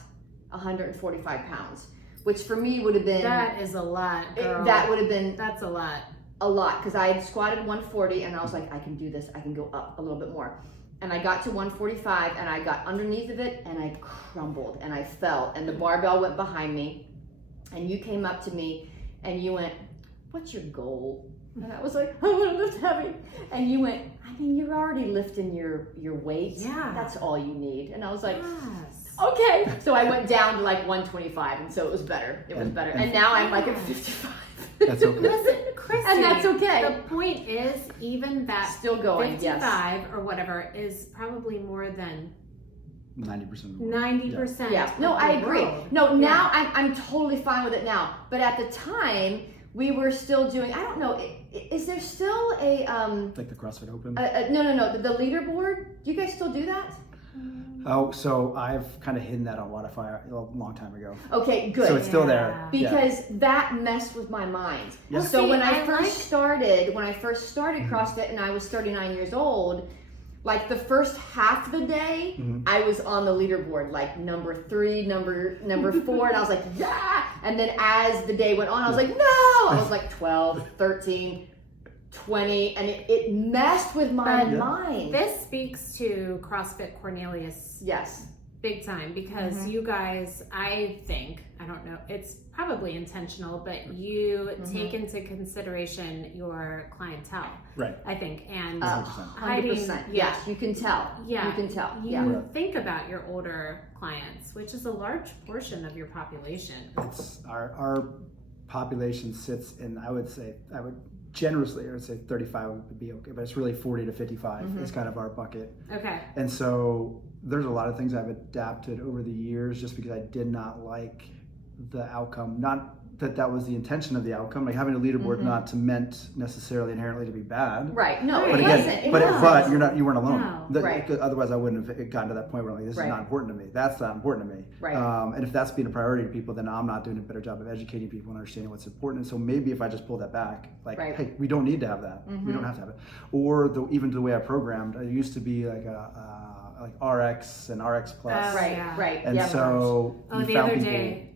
145 pounds, which for me would have been, That is a lot, girl. that would have been That's a lot. a lot, because I had squatted 140 and I was like, I can do this, I can go up a little bit more. And I got to 145 and I got underneath of it and I crumbled and I fell and the barbell went behind me and you came up to me and you went, what's your goal? And I was like, I want to lift heavy. And you went, I mean, you're already lifting your weight. Yeah. That's all you need. And I was like, Yes. okay. So I went down to like 125 and so it was better. It was And- better. and- And now I'm like at 55. That's okay. Listen, Christy, And that's okay. The point is, even that Still going, 55 yes. or whatever is probably more than 90%. 90%. Yeah, no, of I the agree. world. No, now I'm totally fine with it now. But at the time, we were still doing, I don't know, is there still a, Like the CrossFit Open. no, the leaderboard? Do you guys still do that? Oh, so I've kind of hidden that on Wi-Fi a long time ago. Okay, good. So it's still there. Yeah. Yeah. Because that messed with my mind. Yeah. So See, when I I first like- started CrossFit and I was 39 years old, Like the first half of the day, I was on the leaderboard, like number 3, number 4, and I was like, yeah. And then as the day went on, I was like, no. I was like 12, 13, 20, and it messed with my mind. This speaks to CrossFit Cornelius. Yes. Big time, because you guys, I think, I don't know, it's probably intentional, but you take into consideration your clientele. Right. I think, and 100%. Yes, you can tell. Yeah, you can tell. You think about your older clients, which is a large portion of your population. It's our population sits in, I would say 35 would be okay, but it's really 40 to 55 is kind of our bucket. Okay. And so there's a lot of things I've adapted over the years just because I did not like the outcome. Not that was the intention of the outcome. Like having a leaderboard not to meant necessarily inherently to be bad. Right. No, but it again, wasn't. But you weren't alone. No. Right. Otherwise, I wouldn't have gotten to that point where I'm like, this is not important to me. That's not important to me. Right. And if that's being a priority to people, then I'm not doing a better job of educating people and understanding what's important. And so maybe if I just pull that back, like, hey, we don't need to have that. We don't have to have it. Or even the way I programmed, I used to be like like RX and RX Plus. Right. And so the other day.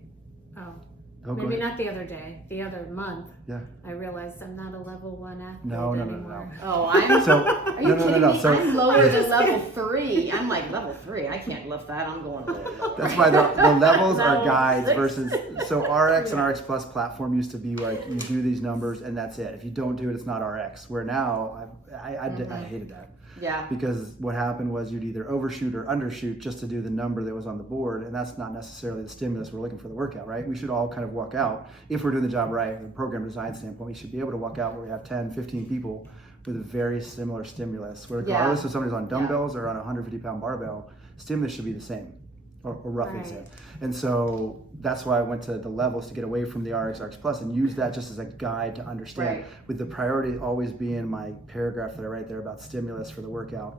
Maybe ahead. not the other day, the other month. Yeah. I realized I'm not a level 1 athlete No. anymore. Oh, I'm. So, are you kidding me? So, I'm lower than level 3. I'm like level 3. I can't lift that. I'm going lower. That's why the levels are guides versus. So RX and RX Plus platform used to be like you do these numbers and that's it. If you don't do it, it's not RX. Where now I hated that. Yeah. Because what happened was you'd either overshoot or undershoot just to do the number that was on the board, and that's not necessarily the stimulus we're looking for the workout, right? We should all kind of walk out, if we're doing the job right, from a program design standpoint, we should be able to walk out where we have 10, 15 people with a very similar stimulus. Regardless if somebody's on dumbbells or on a 150-pound barbell, stimulus should be the same. Or roughly the same. And so that's why I went to the levels to get away from the RX Plus and use that just as a guide to understand, with the priority always being my paragraph that I write there about stimulus for the workout.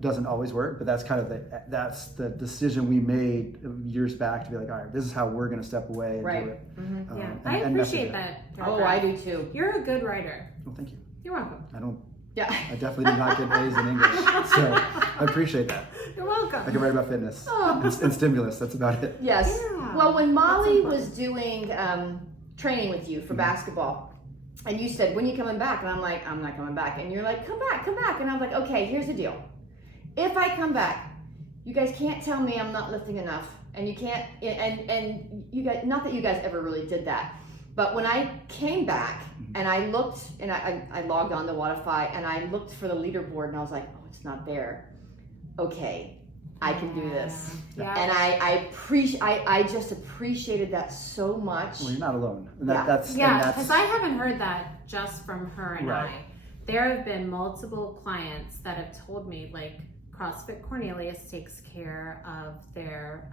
Doesn't always work, but that's kind of that's the decision we made years back to be like, all right, this is how we're going to step away and do it. I appreciate that. Oh, I do too. You're a good writer. Well, thank you. You're welcome. I definitely did not get A's in English, so I appreciate that. You're welcome. I can write about fitness and stimulus. That's about it. Yes. Yeah. Well, when Molly was doing training with you for basketball, and you said, when are you coming back? And I'm like, I'm not coming back. And you're like, come back. And I was like, okay, here's the deal. If I come back, you guys can't tell me I'm not lifting enough. And you can't, and you guys, not that you guys ever really did that. But when I came back and I looked, and I logged on to Wodify and I looked for the leaderboard and I was like, oh, it's not there. Okay, I can do this. Yeah. And I just appreciated that so much. Well, you're not alone. And because I haven't heard that just from her and I. There have been multiple clients that have told me, like, CrossFit Cornelius takes care of their.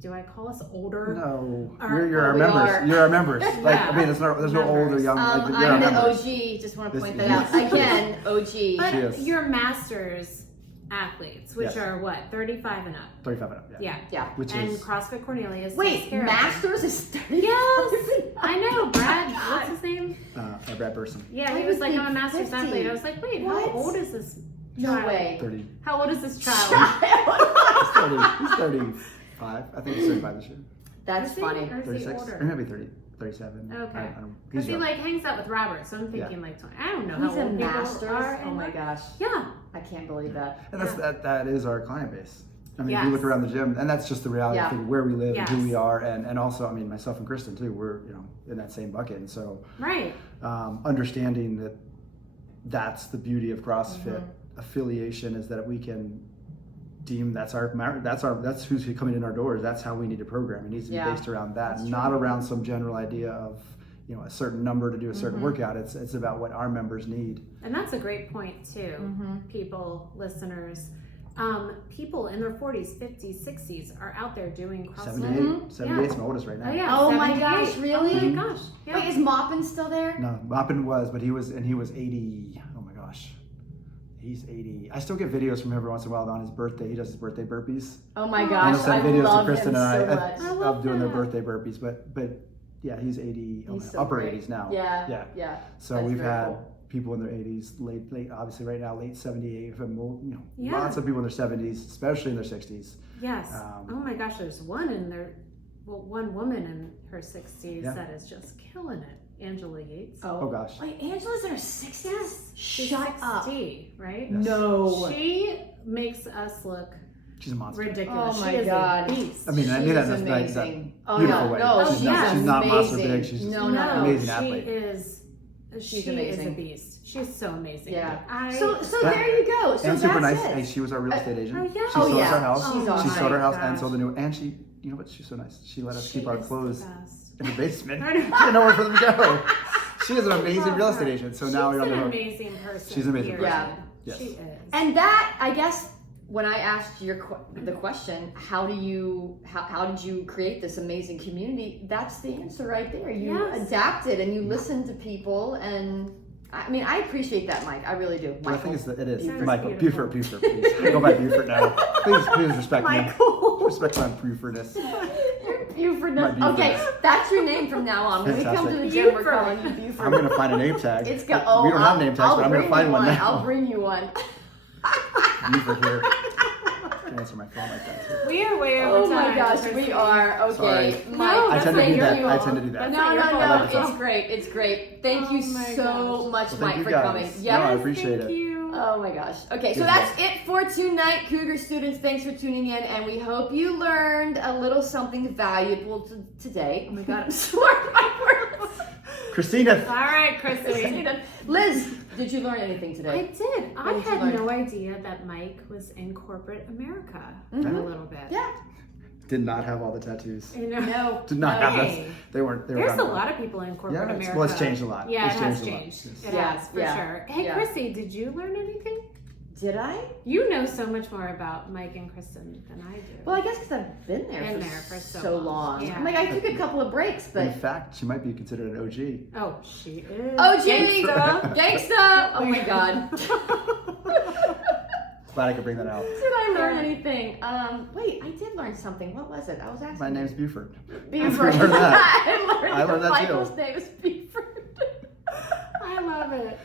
Do I call us older? No, you're our members. You're our members. Like, I mean, there's no old or young. Like, you're our I'm an members. OG. Just want to point that out again. OG. But you're masters athletes, which are what, 35 and up. 35 and up. Yeah. Which and is CrossFit Cornelius. Wait, masters is 35. Yes, I know. Brad, what's his name? Brad Person. Yeah, he was like, I'm a masters 50. athlete. I was like, wait, What? how old is this? No child? way. 30. How old is this child? He's 35. I think he's 35 this year. That's funny. Or is he 36. older? Or maybe 30, 37. Okay. He's Because he like hangs out with Robert, so I'm thinking like 20. I don't know He's how a old people masters. are. Oh my gosh. Yeah. I can't believe that. And that is our client base. I mean, if you look around the gym, and that's just the reality of where we live and who we are, and also, I mean, myself and Kristen too, we're in that same bucket, and so understanding that that's the beauty of CrossFit affiliation is that we can deem that's who's coming in our doors. That's how we need to program. It needs to be based around that, not around some general idea of a certain number to do a certain workout. It's about what our members need. And that's a great point too. People, listeners, people in their 40s, 50s, 60s are out there doing CrossFit. 78 is my oldest right now. Oh, yeah. Oh my gosh, really? Oh my gosh. Yeah. Wait, is Moppin still there? No, Moppin was, but he was 80. Oh my gosh. He's 80. I still get videos from him every once in a while on his birthday. He does his birthday burpees. Oh my gosh, I love to Kristen him and so much. of doing their birthday burpees. But yeah, he's 80, He's so upper great. 80s now. Yeah. So That's we've very had cool. people in their 80s, late, obviously right now, late 78, Yeah. lots of people in their 70s, especially in their 60s. Yes. Oh my gosh, there's one woman in her 60s that is just killing it. Angela Yates. Oh gosh. Wait, Angela's in her 60s? Yes. She's Shut 60, right? Yes. No. She makes us look She's a monster. ridiculous. Oh my she is God. a beast. I mean, I She mean is that amazing. that's beautiful way. No, she's, she's not monster amazing. big. She's just No, an amazing she athlete. She's amazing. a beast. She's so amazing. Yeah. I, So there you go. So And super that's nice. it. Hey, she was our real estate agent. Oh, yeah. She Oh, sold us yeah. our house. She's She awesome. sold her house Gosh. and sold the new. And she, you know what? She's so nice. She let us keep our is clothes the best. in the basement. I know. She had nowhere for them to go. She is an amazing real estate agent. So now we're on the She's an road. amazing person. She's an amazing period. person. Yeah. Yes. She is. And that, I guess, when I asked the question, how did you create this amazing community? That's the answer right there. You Yes. adapted and you listened to people, and I mean, I appreciate that, Mike. I really do. Well, I think it is. Beaufort. Michael, Beautiful. Beaufort, please. I go by Beaufort now. Please respect me. Michael. Respect my Beaufortness. Beaufort. My Beaufort. Okay, that's your name from now on. When we come to the gym, we're calling you Beaufort. I'm going to find a name tag. It's we got. don't have name tags, but I'm going to find one now. I'll bring you one. Beaufort here. Can't answer my phone like that. Too. We are way over Oh time. my gosh, Chrissy. we are. Okay, Sorry. Mike. No, I that's tend to not do your that. fault. I tend to do that. That's No, not your fault. I like it's it. great. It's great. Thank Oh you my so gosh. much, Well, Mike, thank you for guys. coming. No, Yeah. I appreciate Thank it. you. Oh my gosh. Okay, so Good that's it for tonight, Cougar students. Thanks for tuning in, and we hope you learned a little something valuable today. Oh my God, I'm slurring my words. Christina. All right, Chrissy. Liz, did you learn anything I today? did. I did you had learn? no idea that Mike was in corporate America for a little bit. Yeah. Did not have all the tattoos. You know? No. Did not have Hey. those. They were There's a done. lot of people in corporate Yeah, America. well, it's changed a lot. Yeah, It's it has changed a lot. changed. Yes. It Yeah, has, for yeah, sure. Hey, yeah. Chrissy, did you learn anything? Did I? You know so much more about Mike and Kristen than I do. Well, I guess because I've been there, for so long. Yeah. I'm like, I took a couple of breaks, but In fact, she might be considered an OG. Oh, she is. OG! Gangsta. Gangsta! Oh my God. Glad I could bring that out. Did I learn anything? Wait, I did learn something. What was it? I was asking. My name's Beaufort. Beaufort. I learned that. I learned that too. Michael's name is Beaufort. I love it.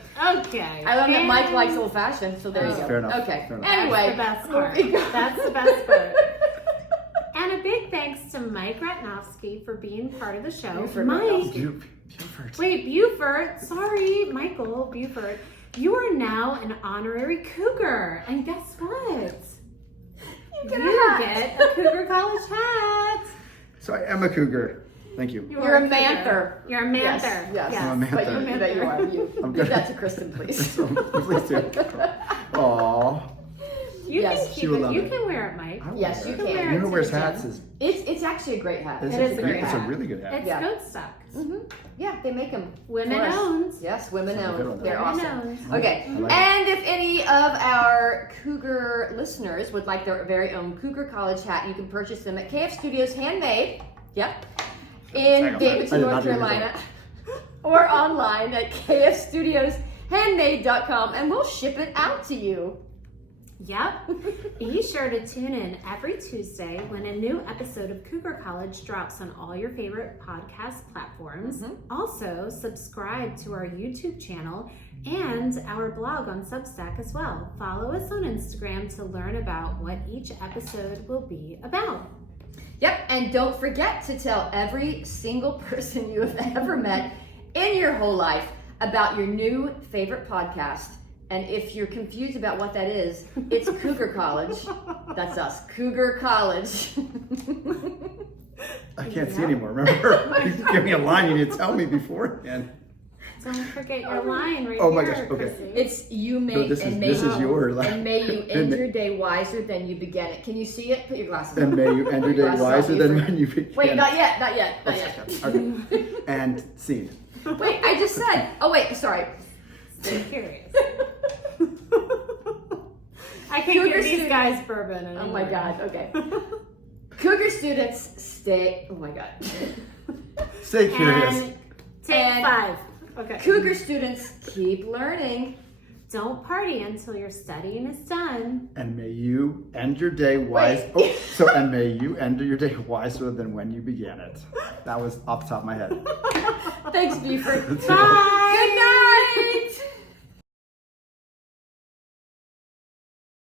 Okay. I learned that Mike And likes old fashioned, so there you Oh, go. fair enough, Okay. fair enough. Anyway, That's the best part. moving on. That's the best part. And a big thanks to Mike Ratnofsky for being part of the show. Beaufort Mike. Ratnofsky. Beaufort. Wait, Beaufort. Sorry, Michael Beaufort. You are now an honorary Cougar. And guess what? You get a hat. get a Cougar College hat. So I am a cougar. Thank you. You're a Cougar. manther. You're a manther. Yes. I'm a But manther. you, that you are. You. I'm Give good. that to Kristen, please. So, please do. Aww. Yes, You can she keep would it. love You it. can wear it, Mike. I Yes, wear you it. can. wear You it know who to wears the hats gym. is It's actually a great hat. it's It a is a great it's a hat. really good hat. It's Yeah. goat stuck. Yeah, they make them. Women for us. owned. Yes, women That's a good owned. one. They're Women awesome. owned. Okay, I like and if any of our Cougar listeners would like their very own Cougar College hat, you can purchase them at KF Studios, handmade. Yep. In I Davidson, did North not do this. Carolina, or online at kfstudioshandmade.com, and we'll ship it out to you. Yep. Be sure to tune in every Tuesday when a new episode of Cougar College drops on all your favorite podcast platforms. Also, subscribe to our YouTube channel and our blog on Substack as well. Follow us on Instagram to learn about what each episode will be about. Yep, and don't forget to tell every single person you have ever met in your whole life about your new favorite podcast. And if you're confused about what that is, it's Cougar College. That's us, Cougar College. I can't see anymore. Remember, you give me a line. You need to tell me beforehand. Don't forget your line right Oh my here, gosh, okay. Chrissy. It's you No, make this and is may this is you, your line. and may you And end may- your day wiser than you began it. Can you see it? Put your glasses on. And may you end your day Glasses on, wiser than Beaufort. when you began. Wait, not yet, not yet, not yet. Okay. And scene. Wait, I just said. Oh wait, sorry. Stay curious. I can't Cougar give these student- guys bourbon anymore. Oh my God. Okay. Cougar students stay. Oh my God. Stay curious. And take And- 5. Okay. Cougar students keep learning. Don't party until your studying is done. And may you end your day wise. Wait. And may you end your day wiser than when you began it. That was off the top of my head. Thanks, Beaufort. Bye. Good night.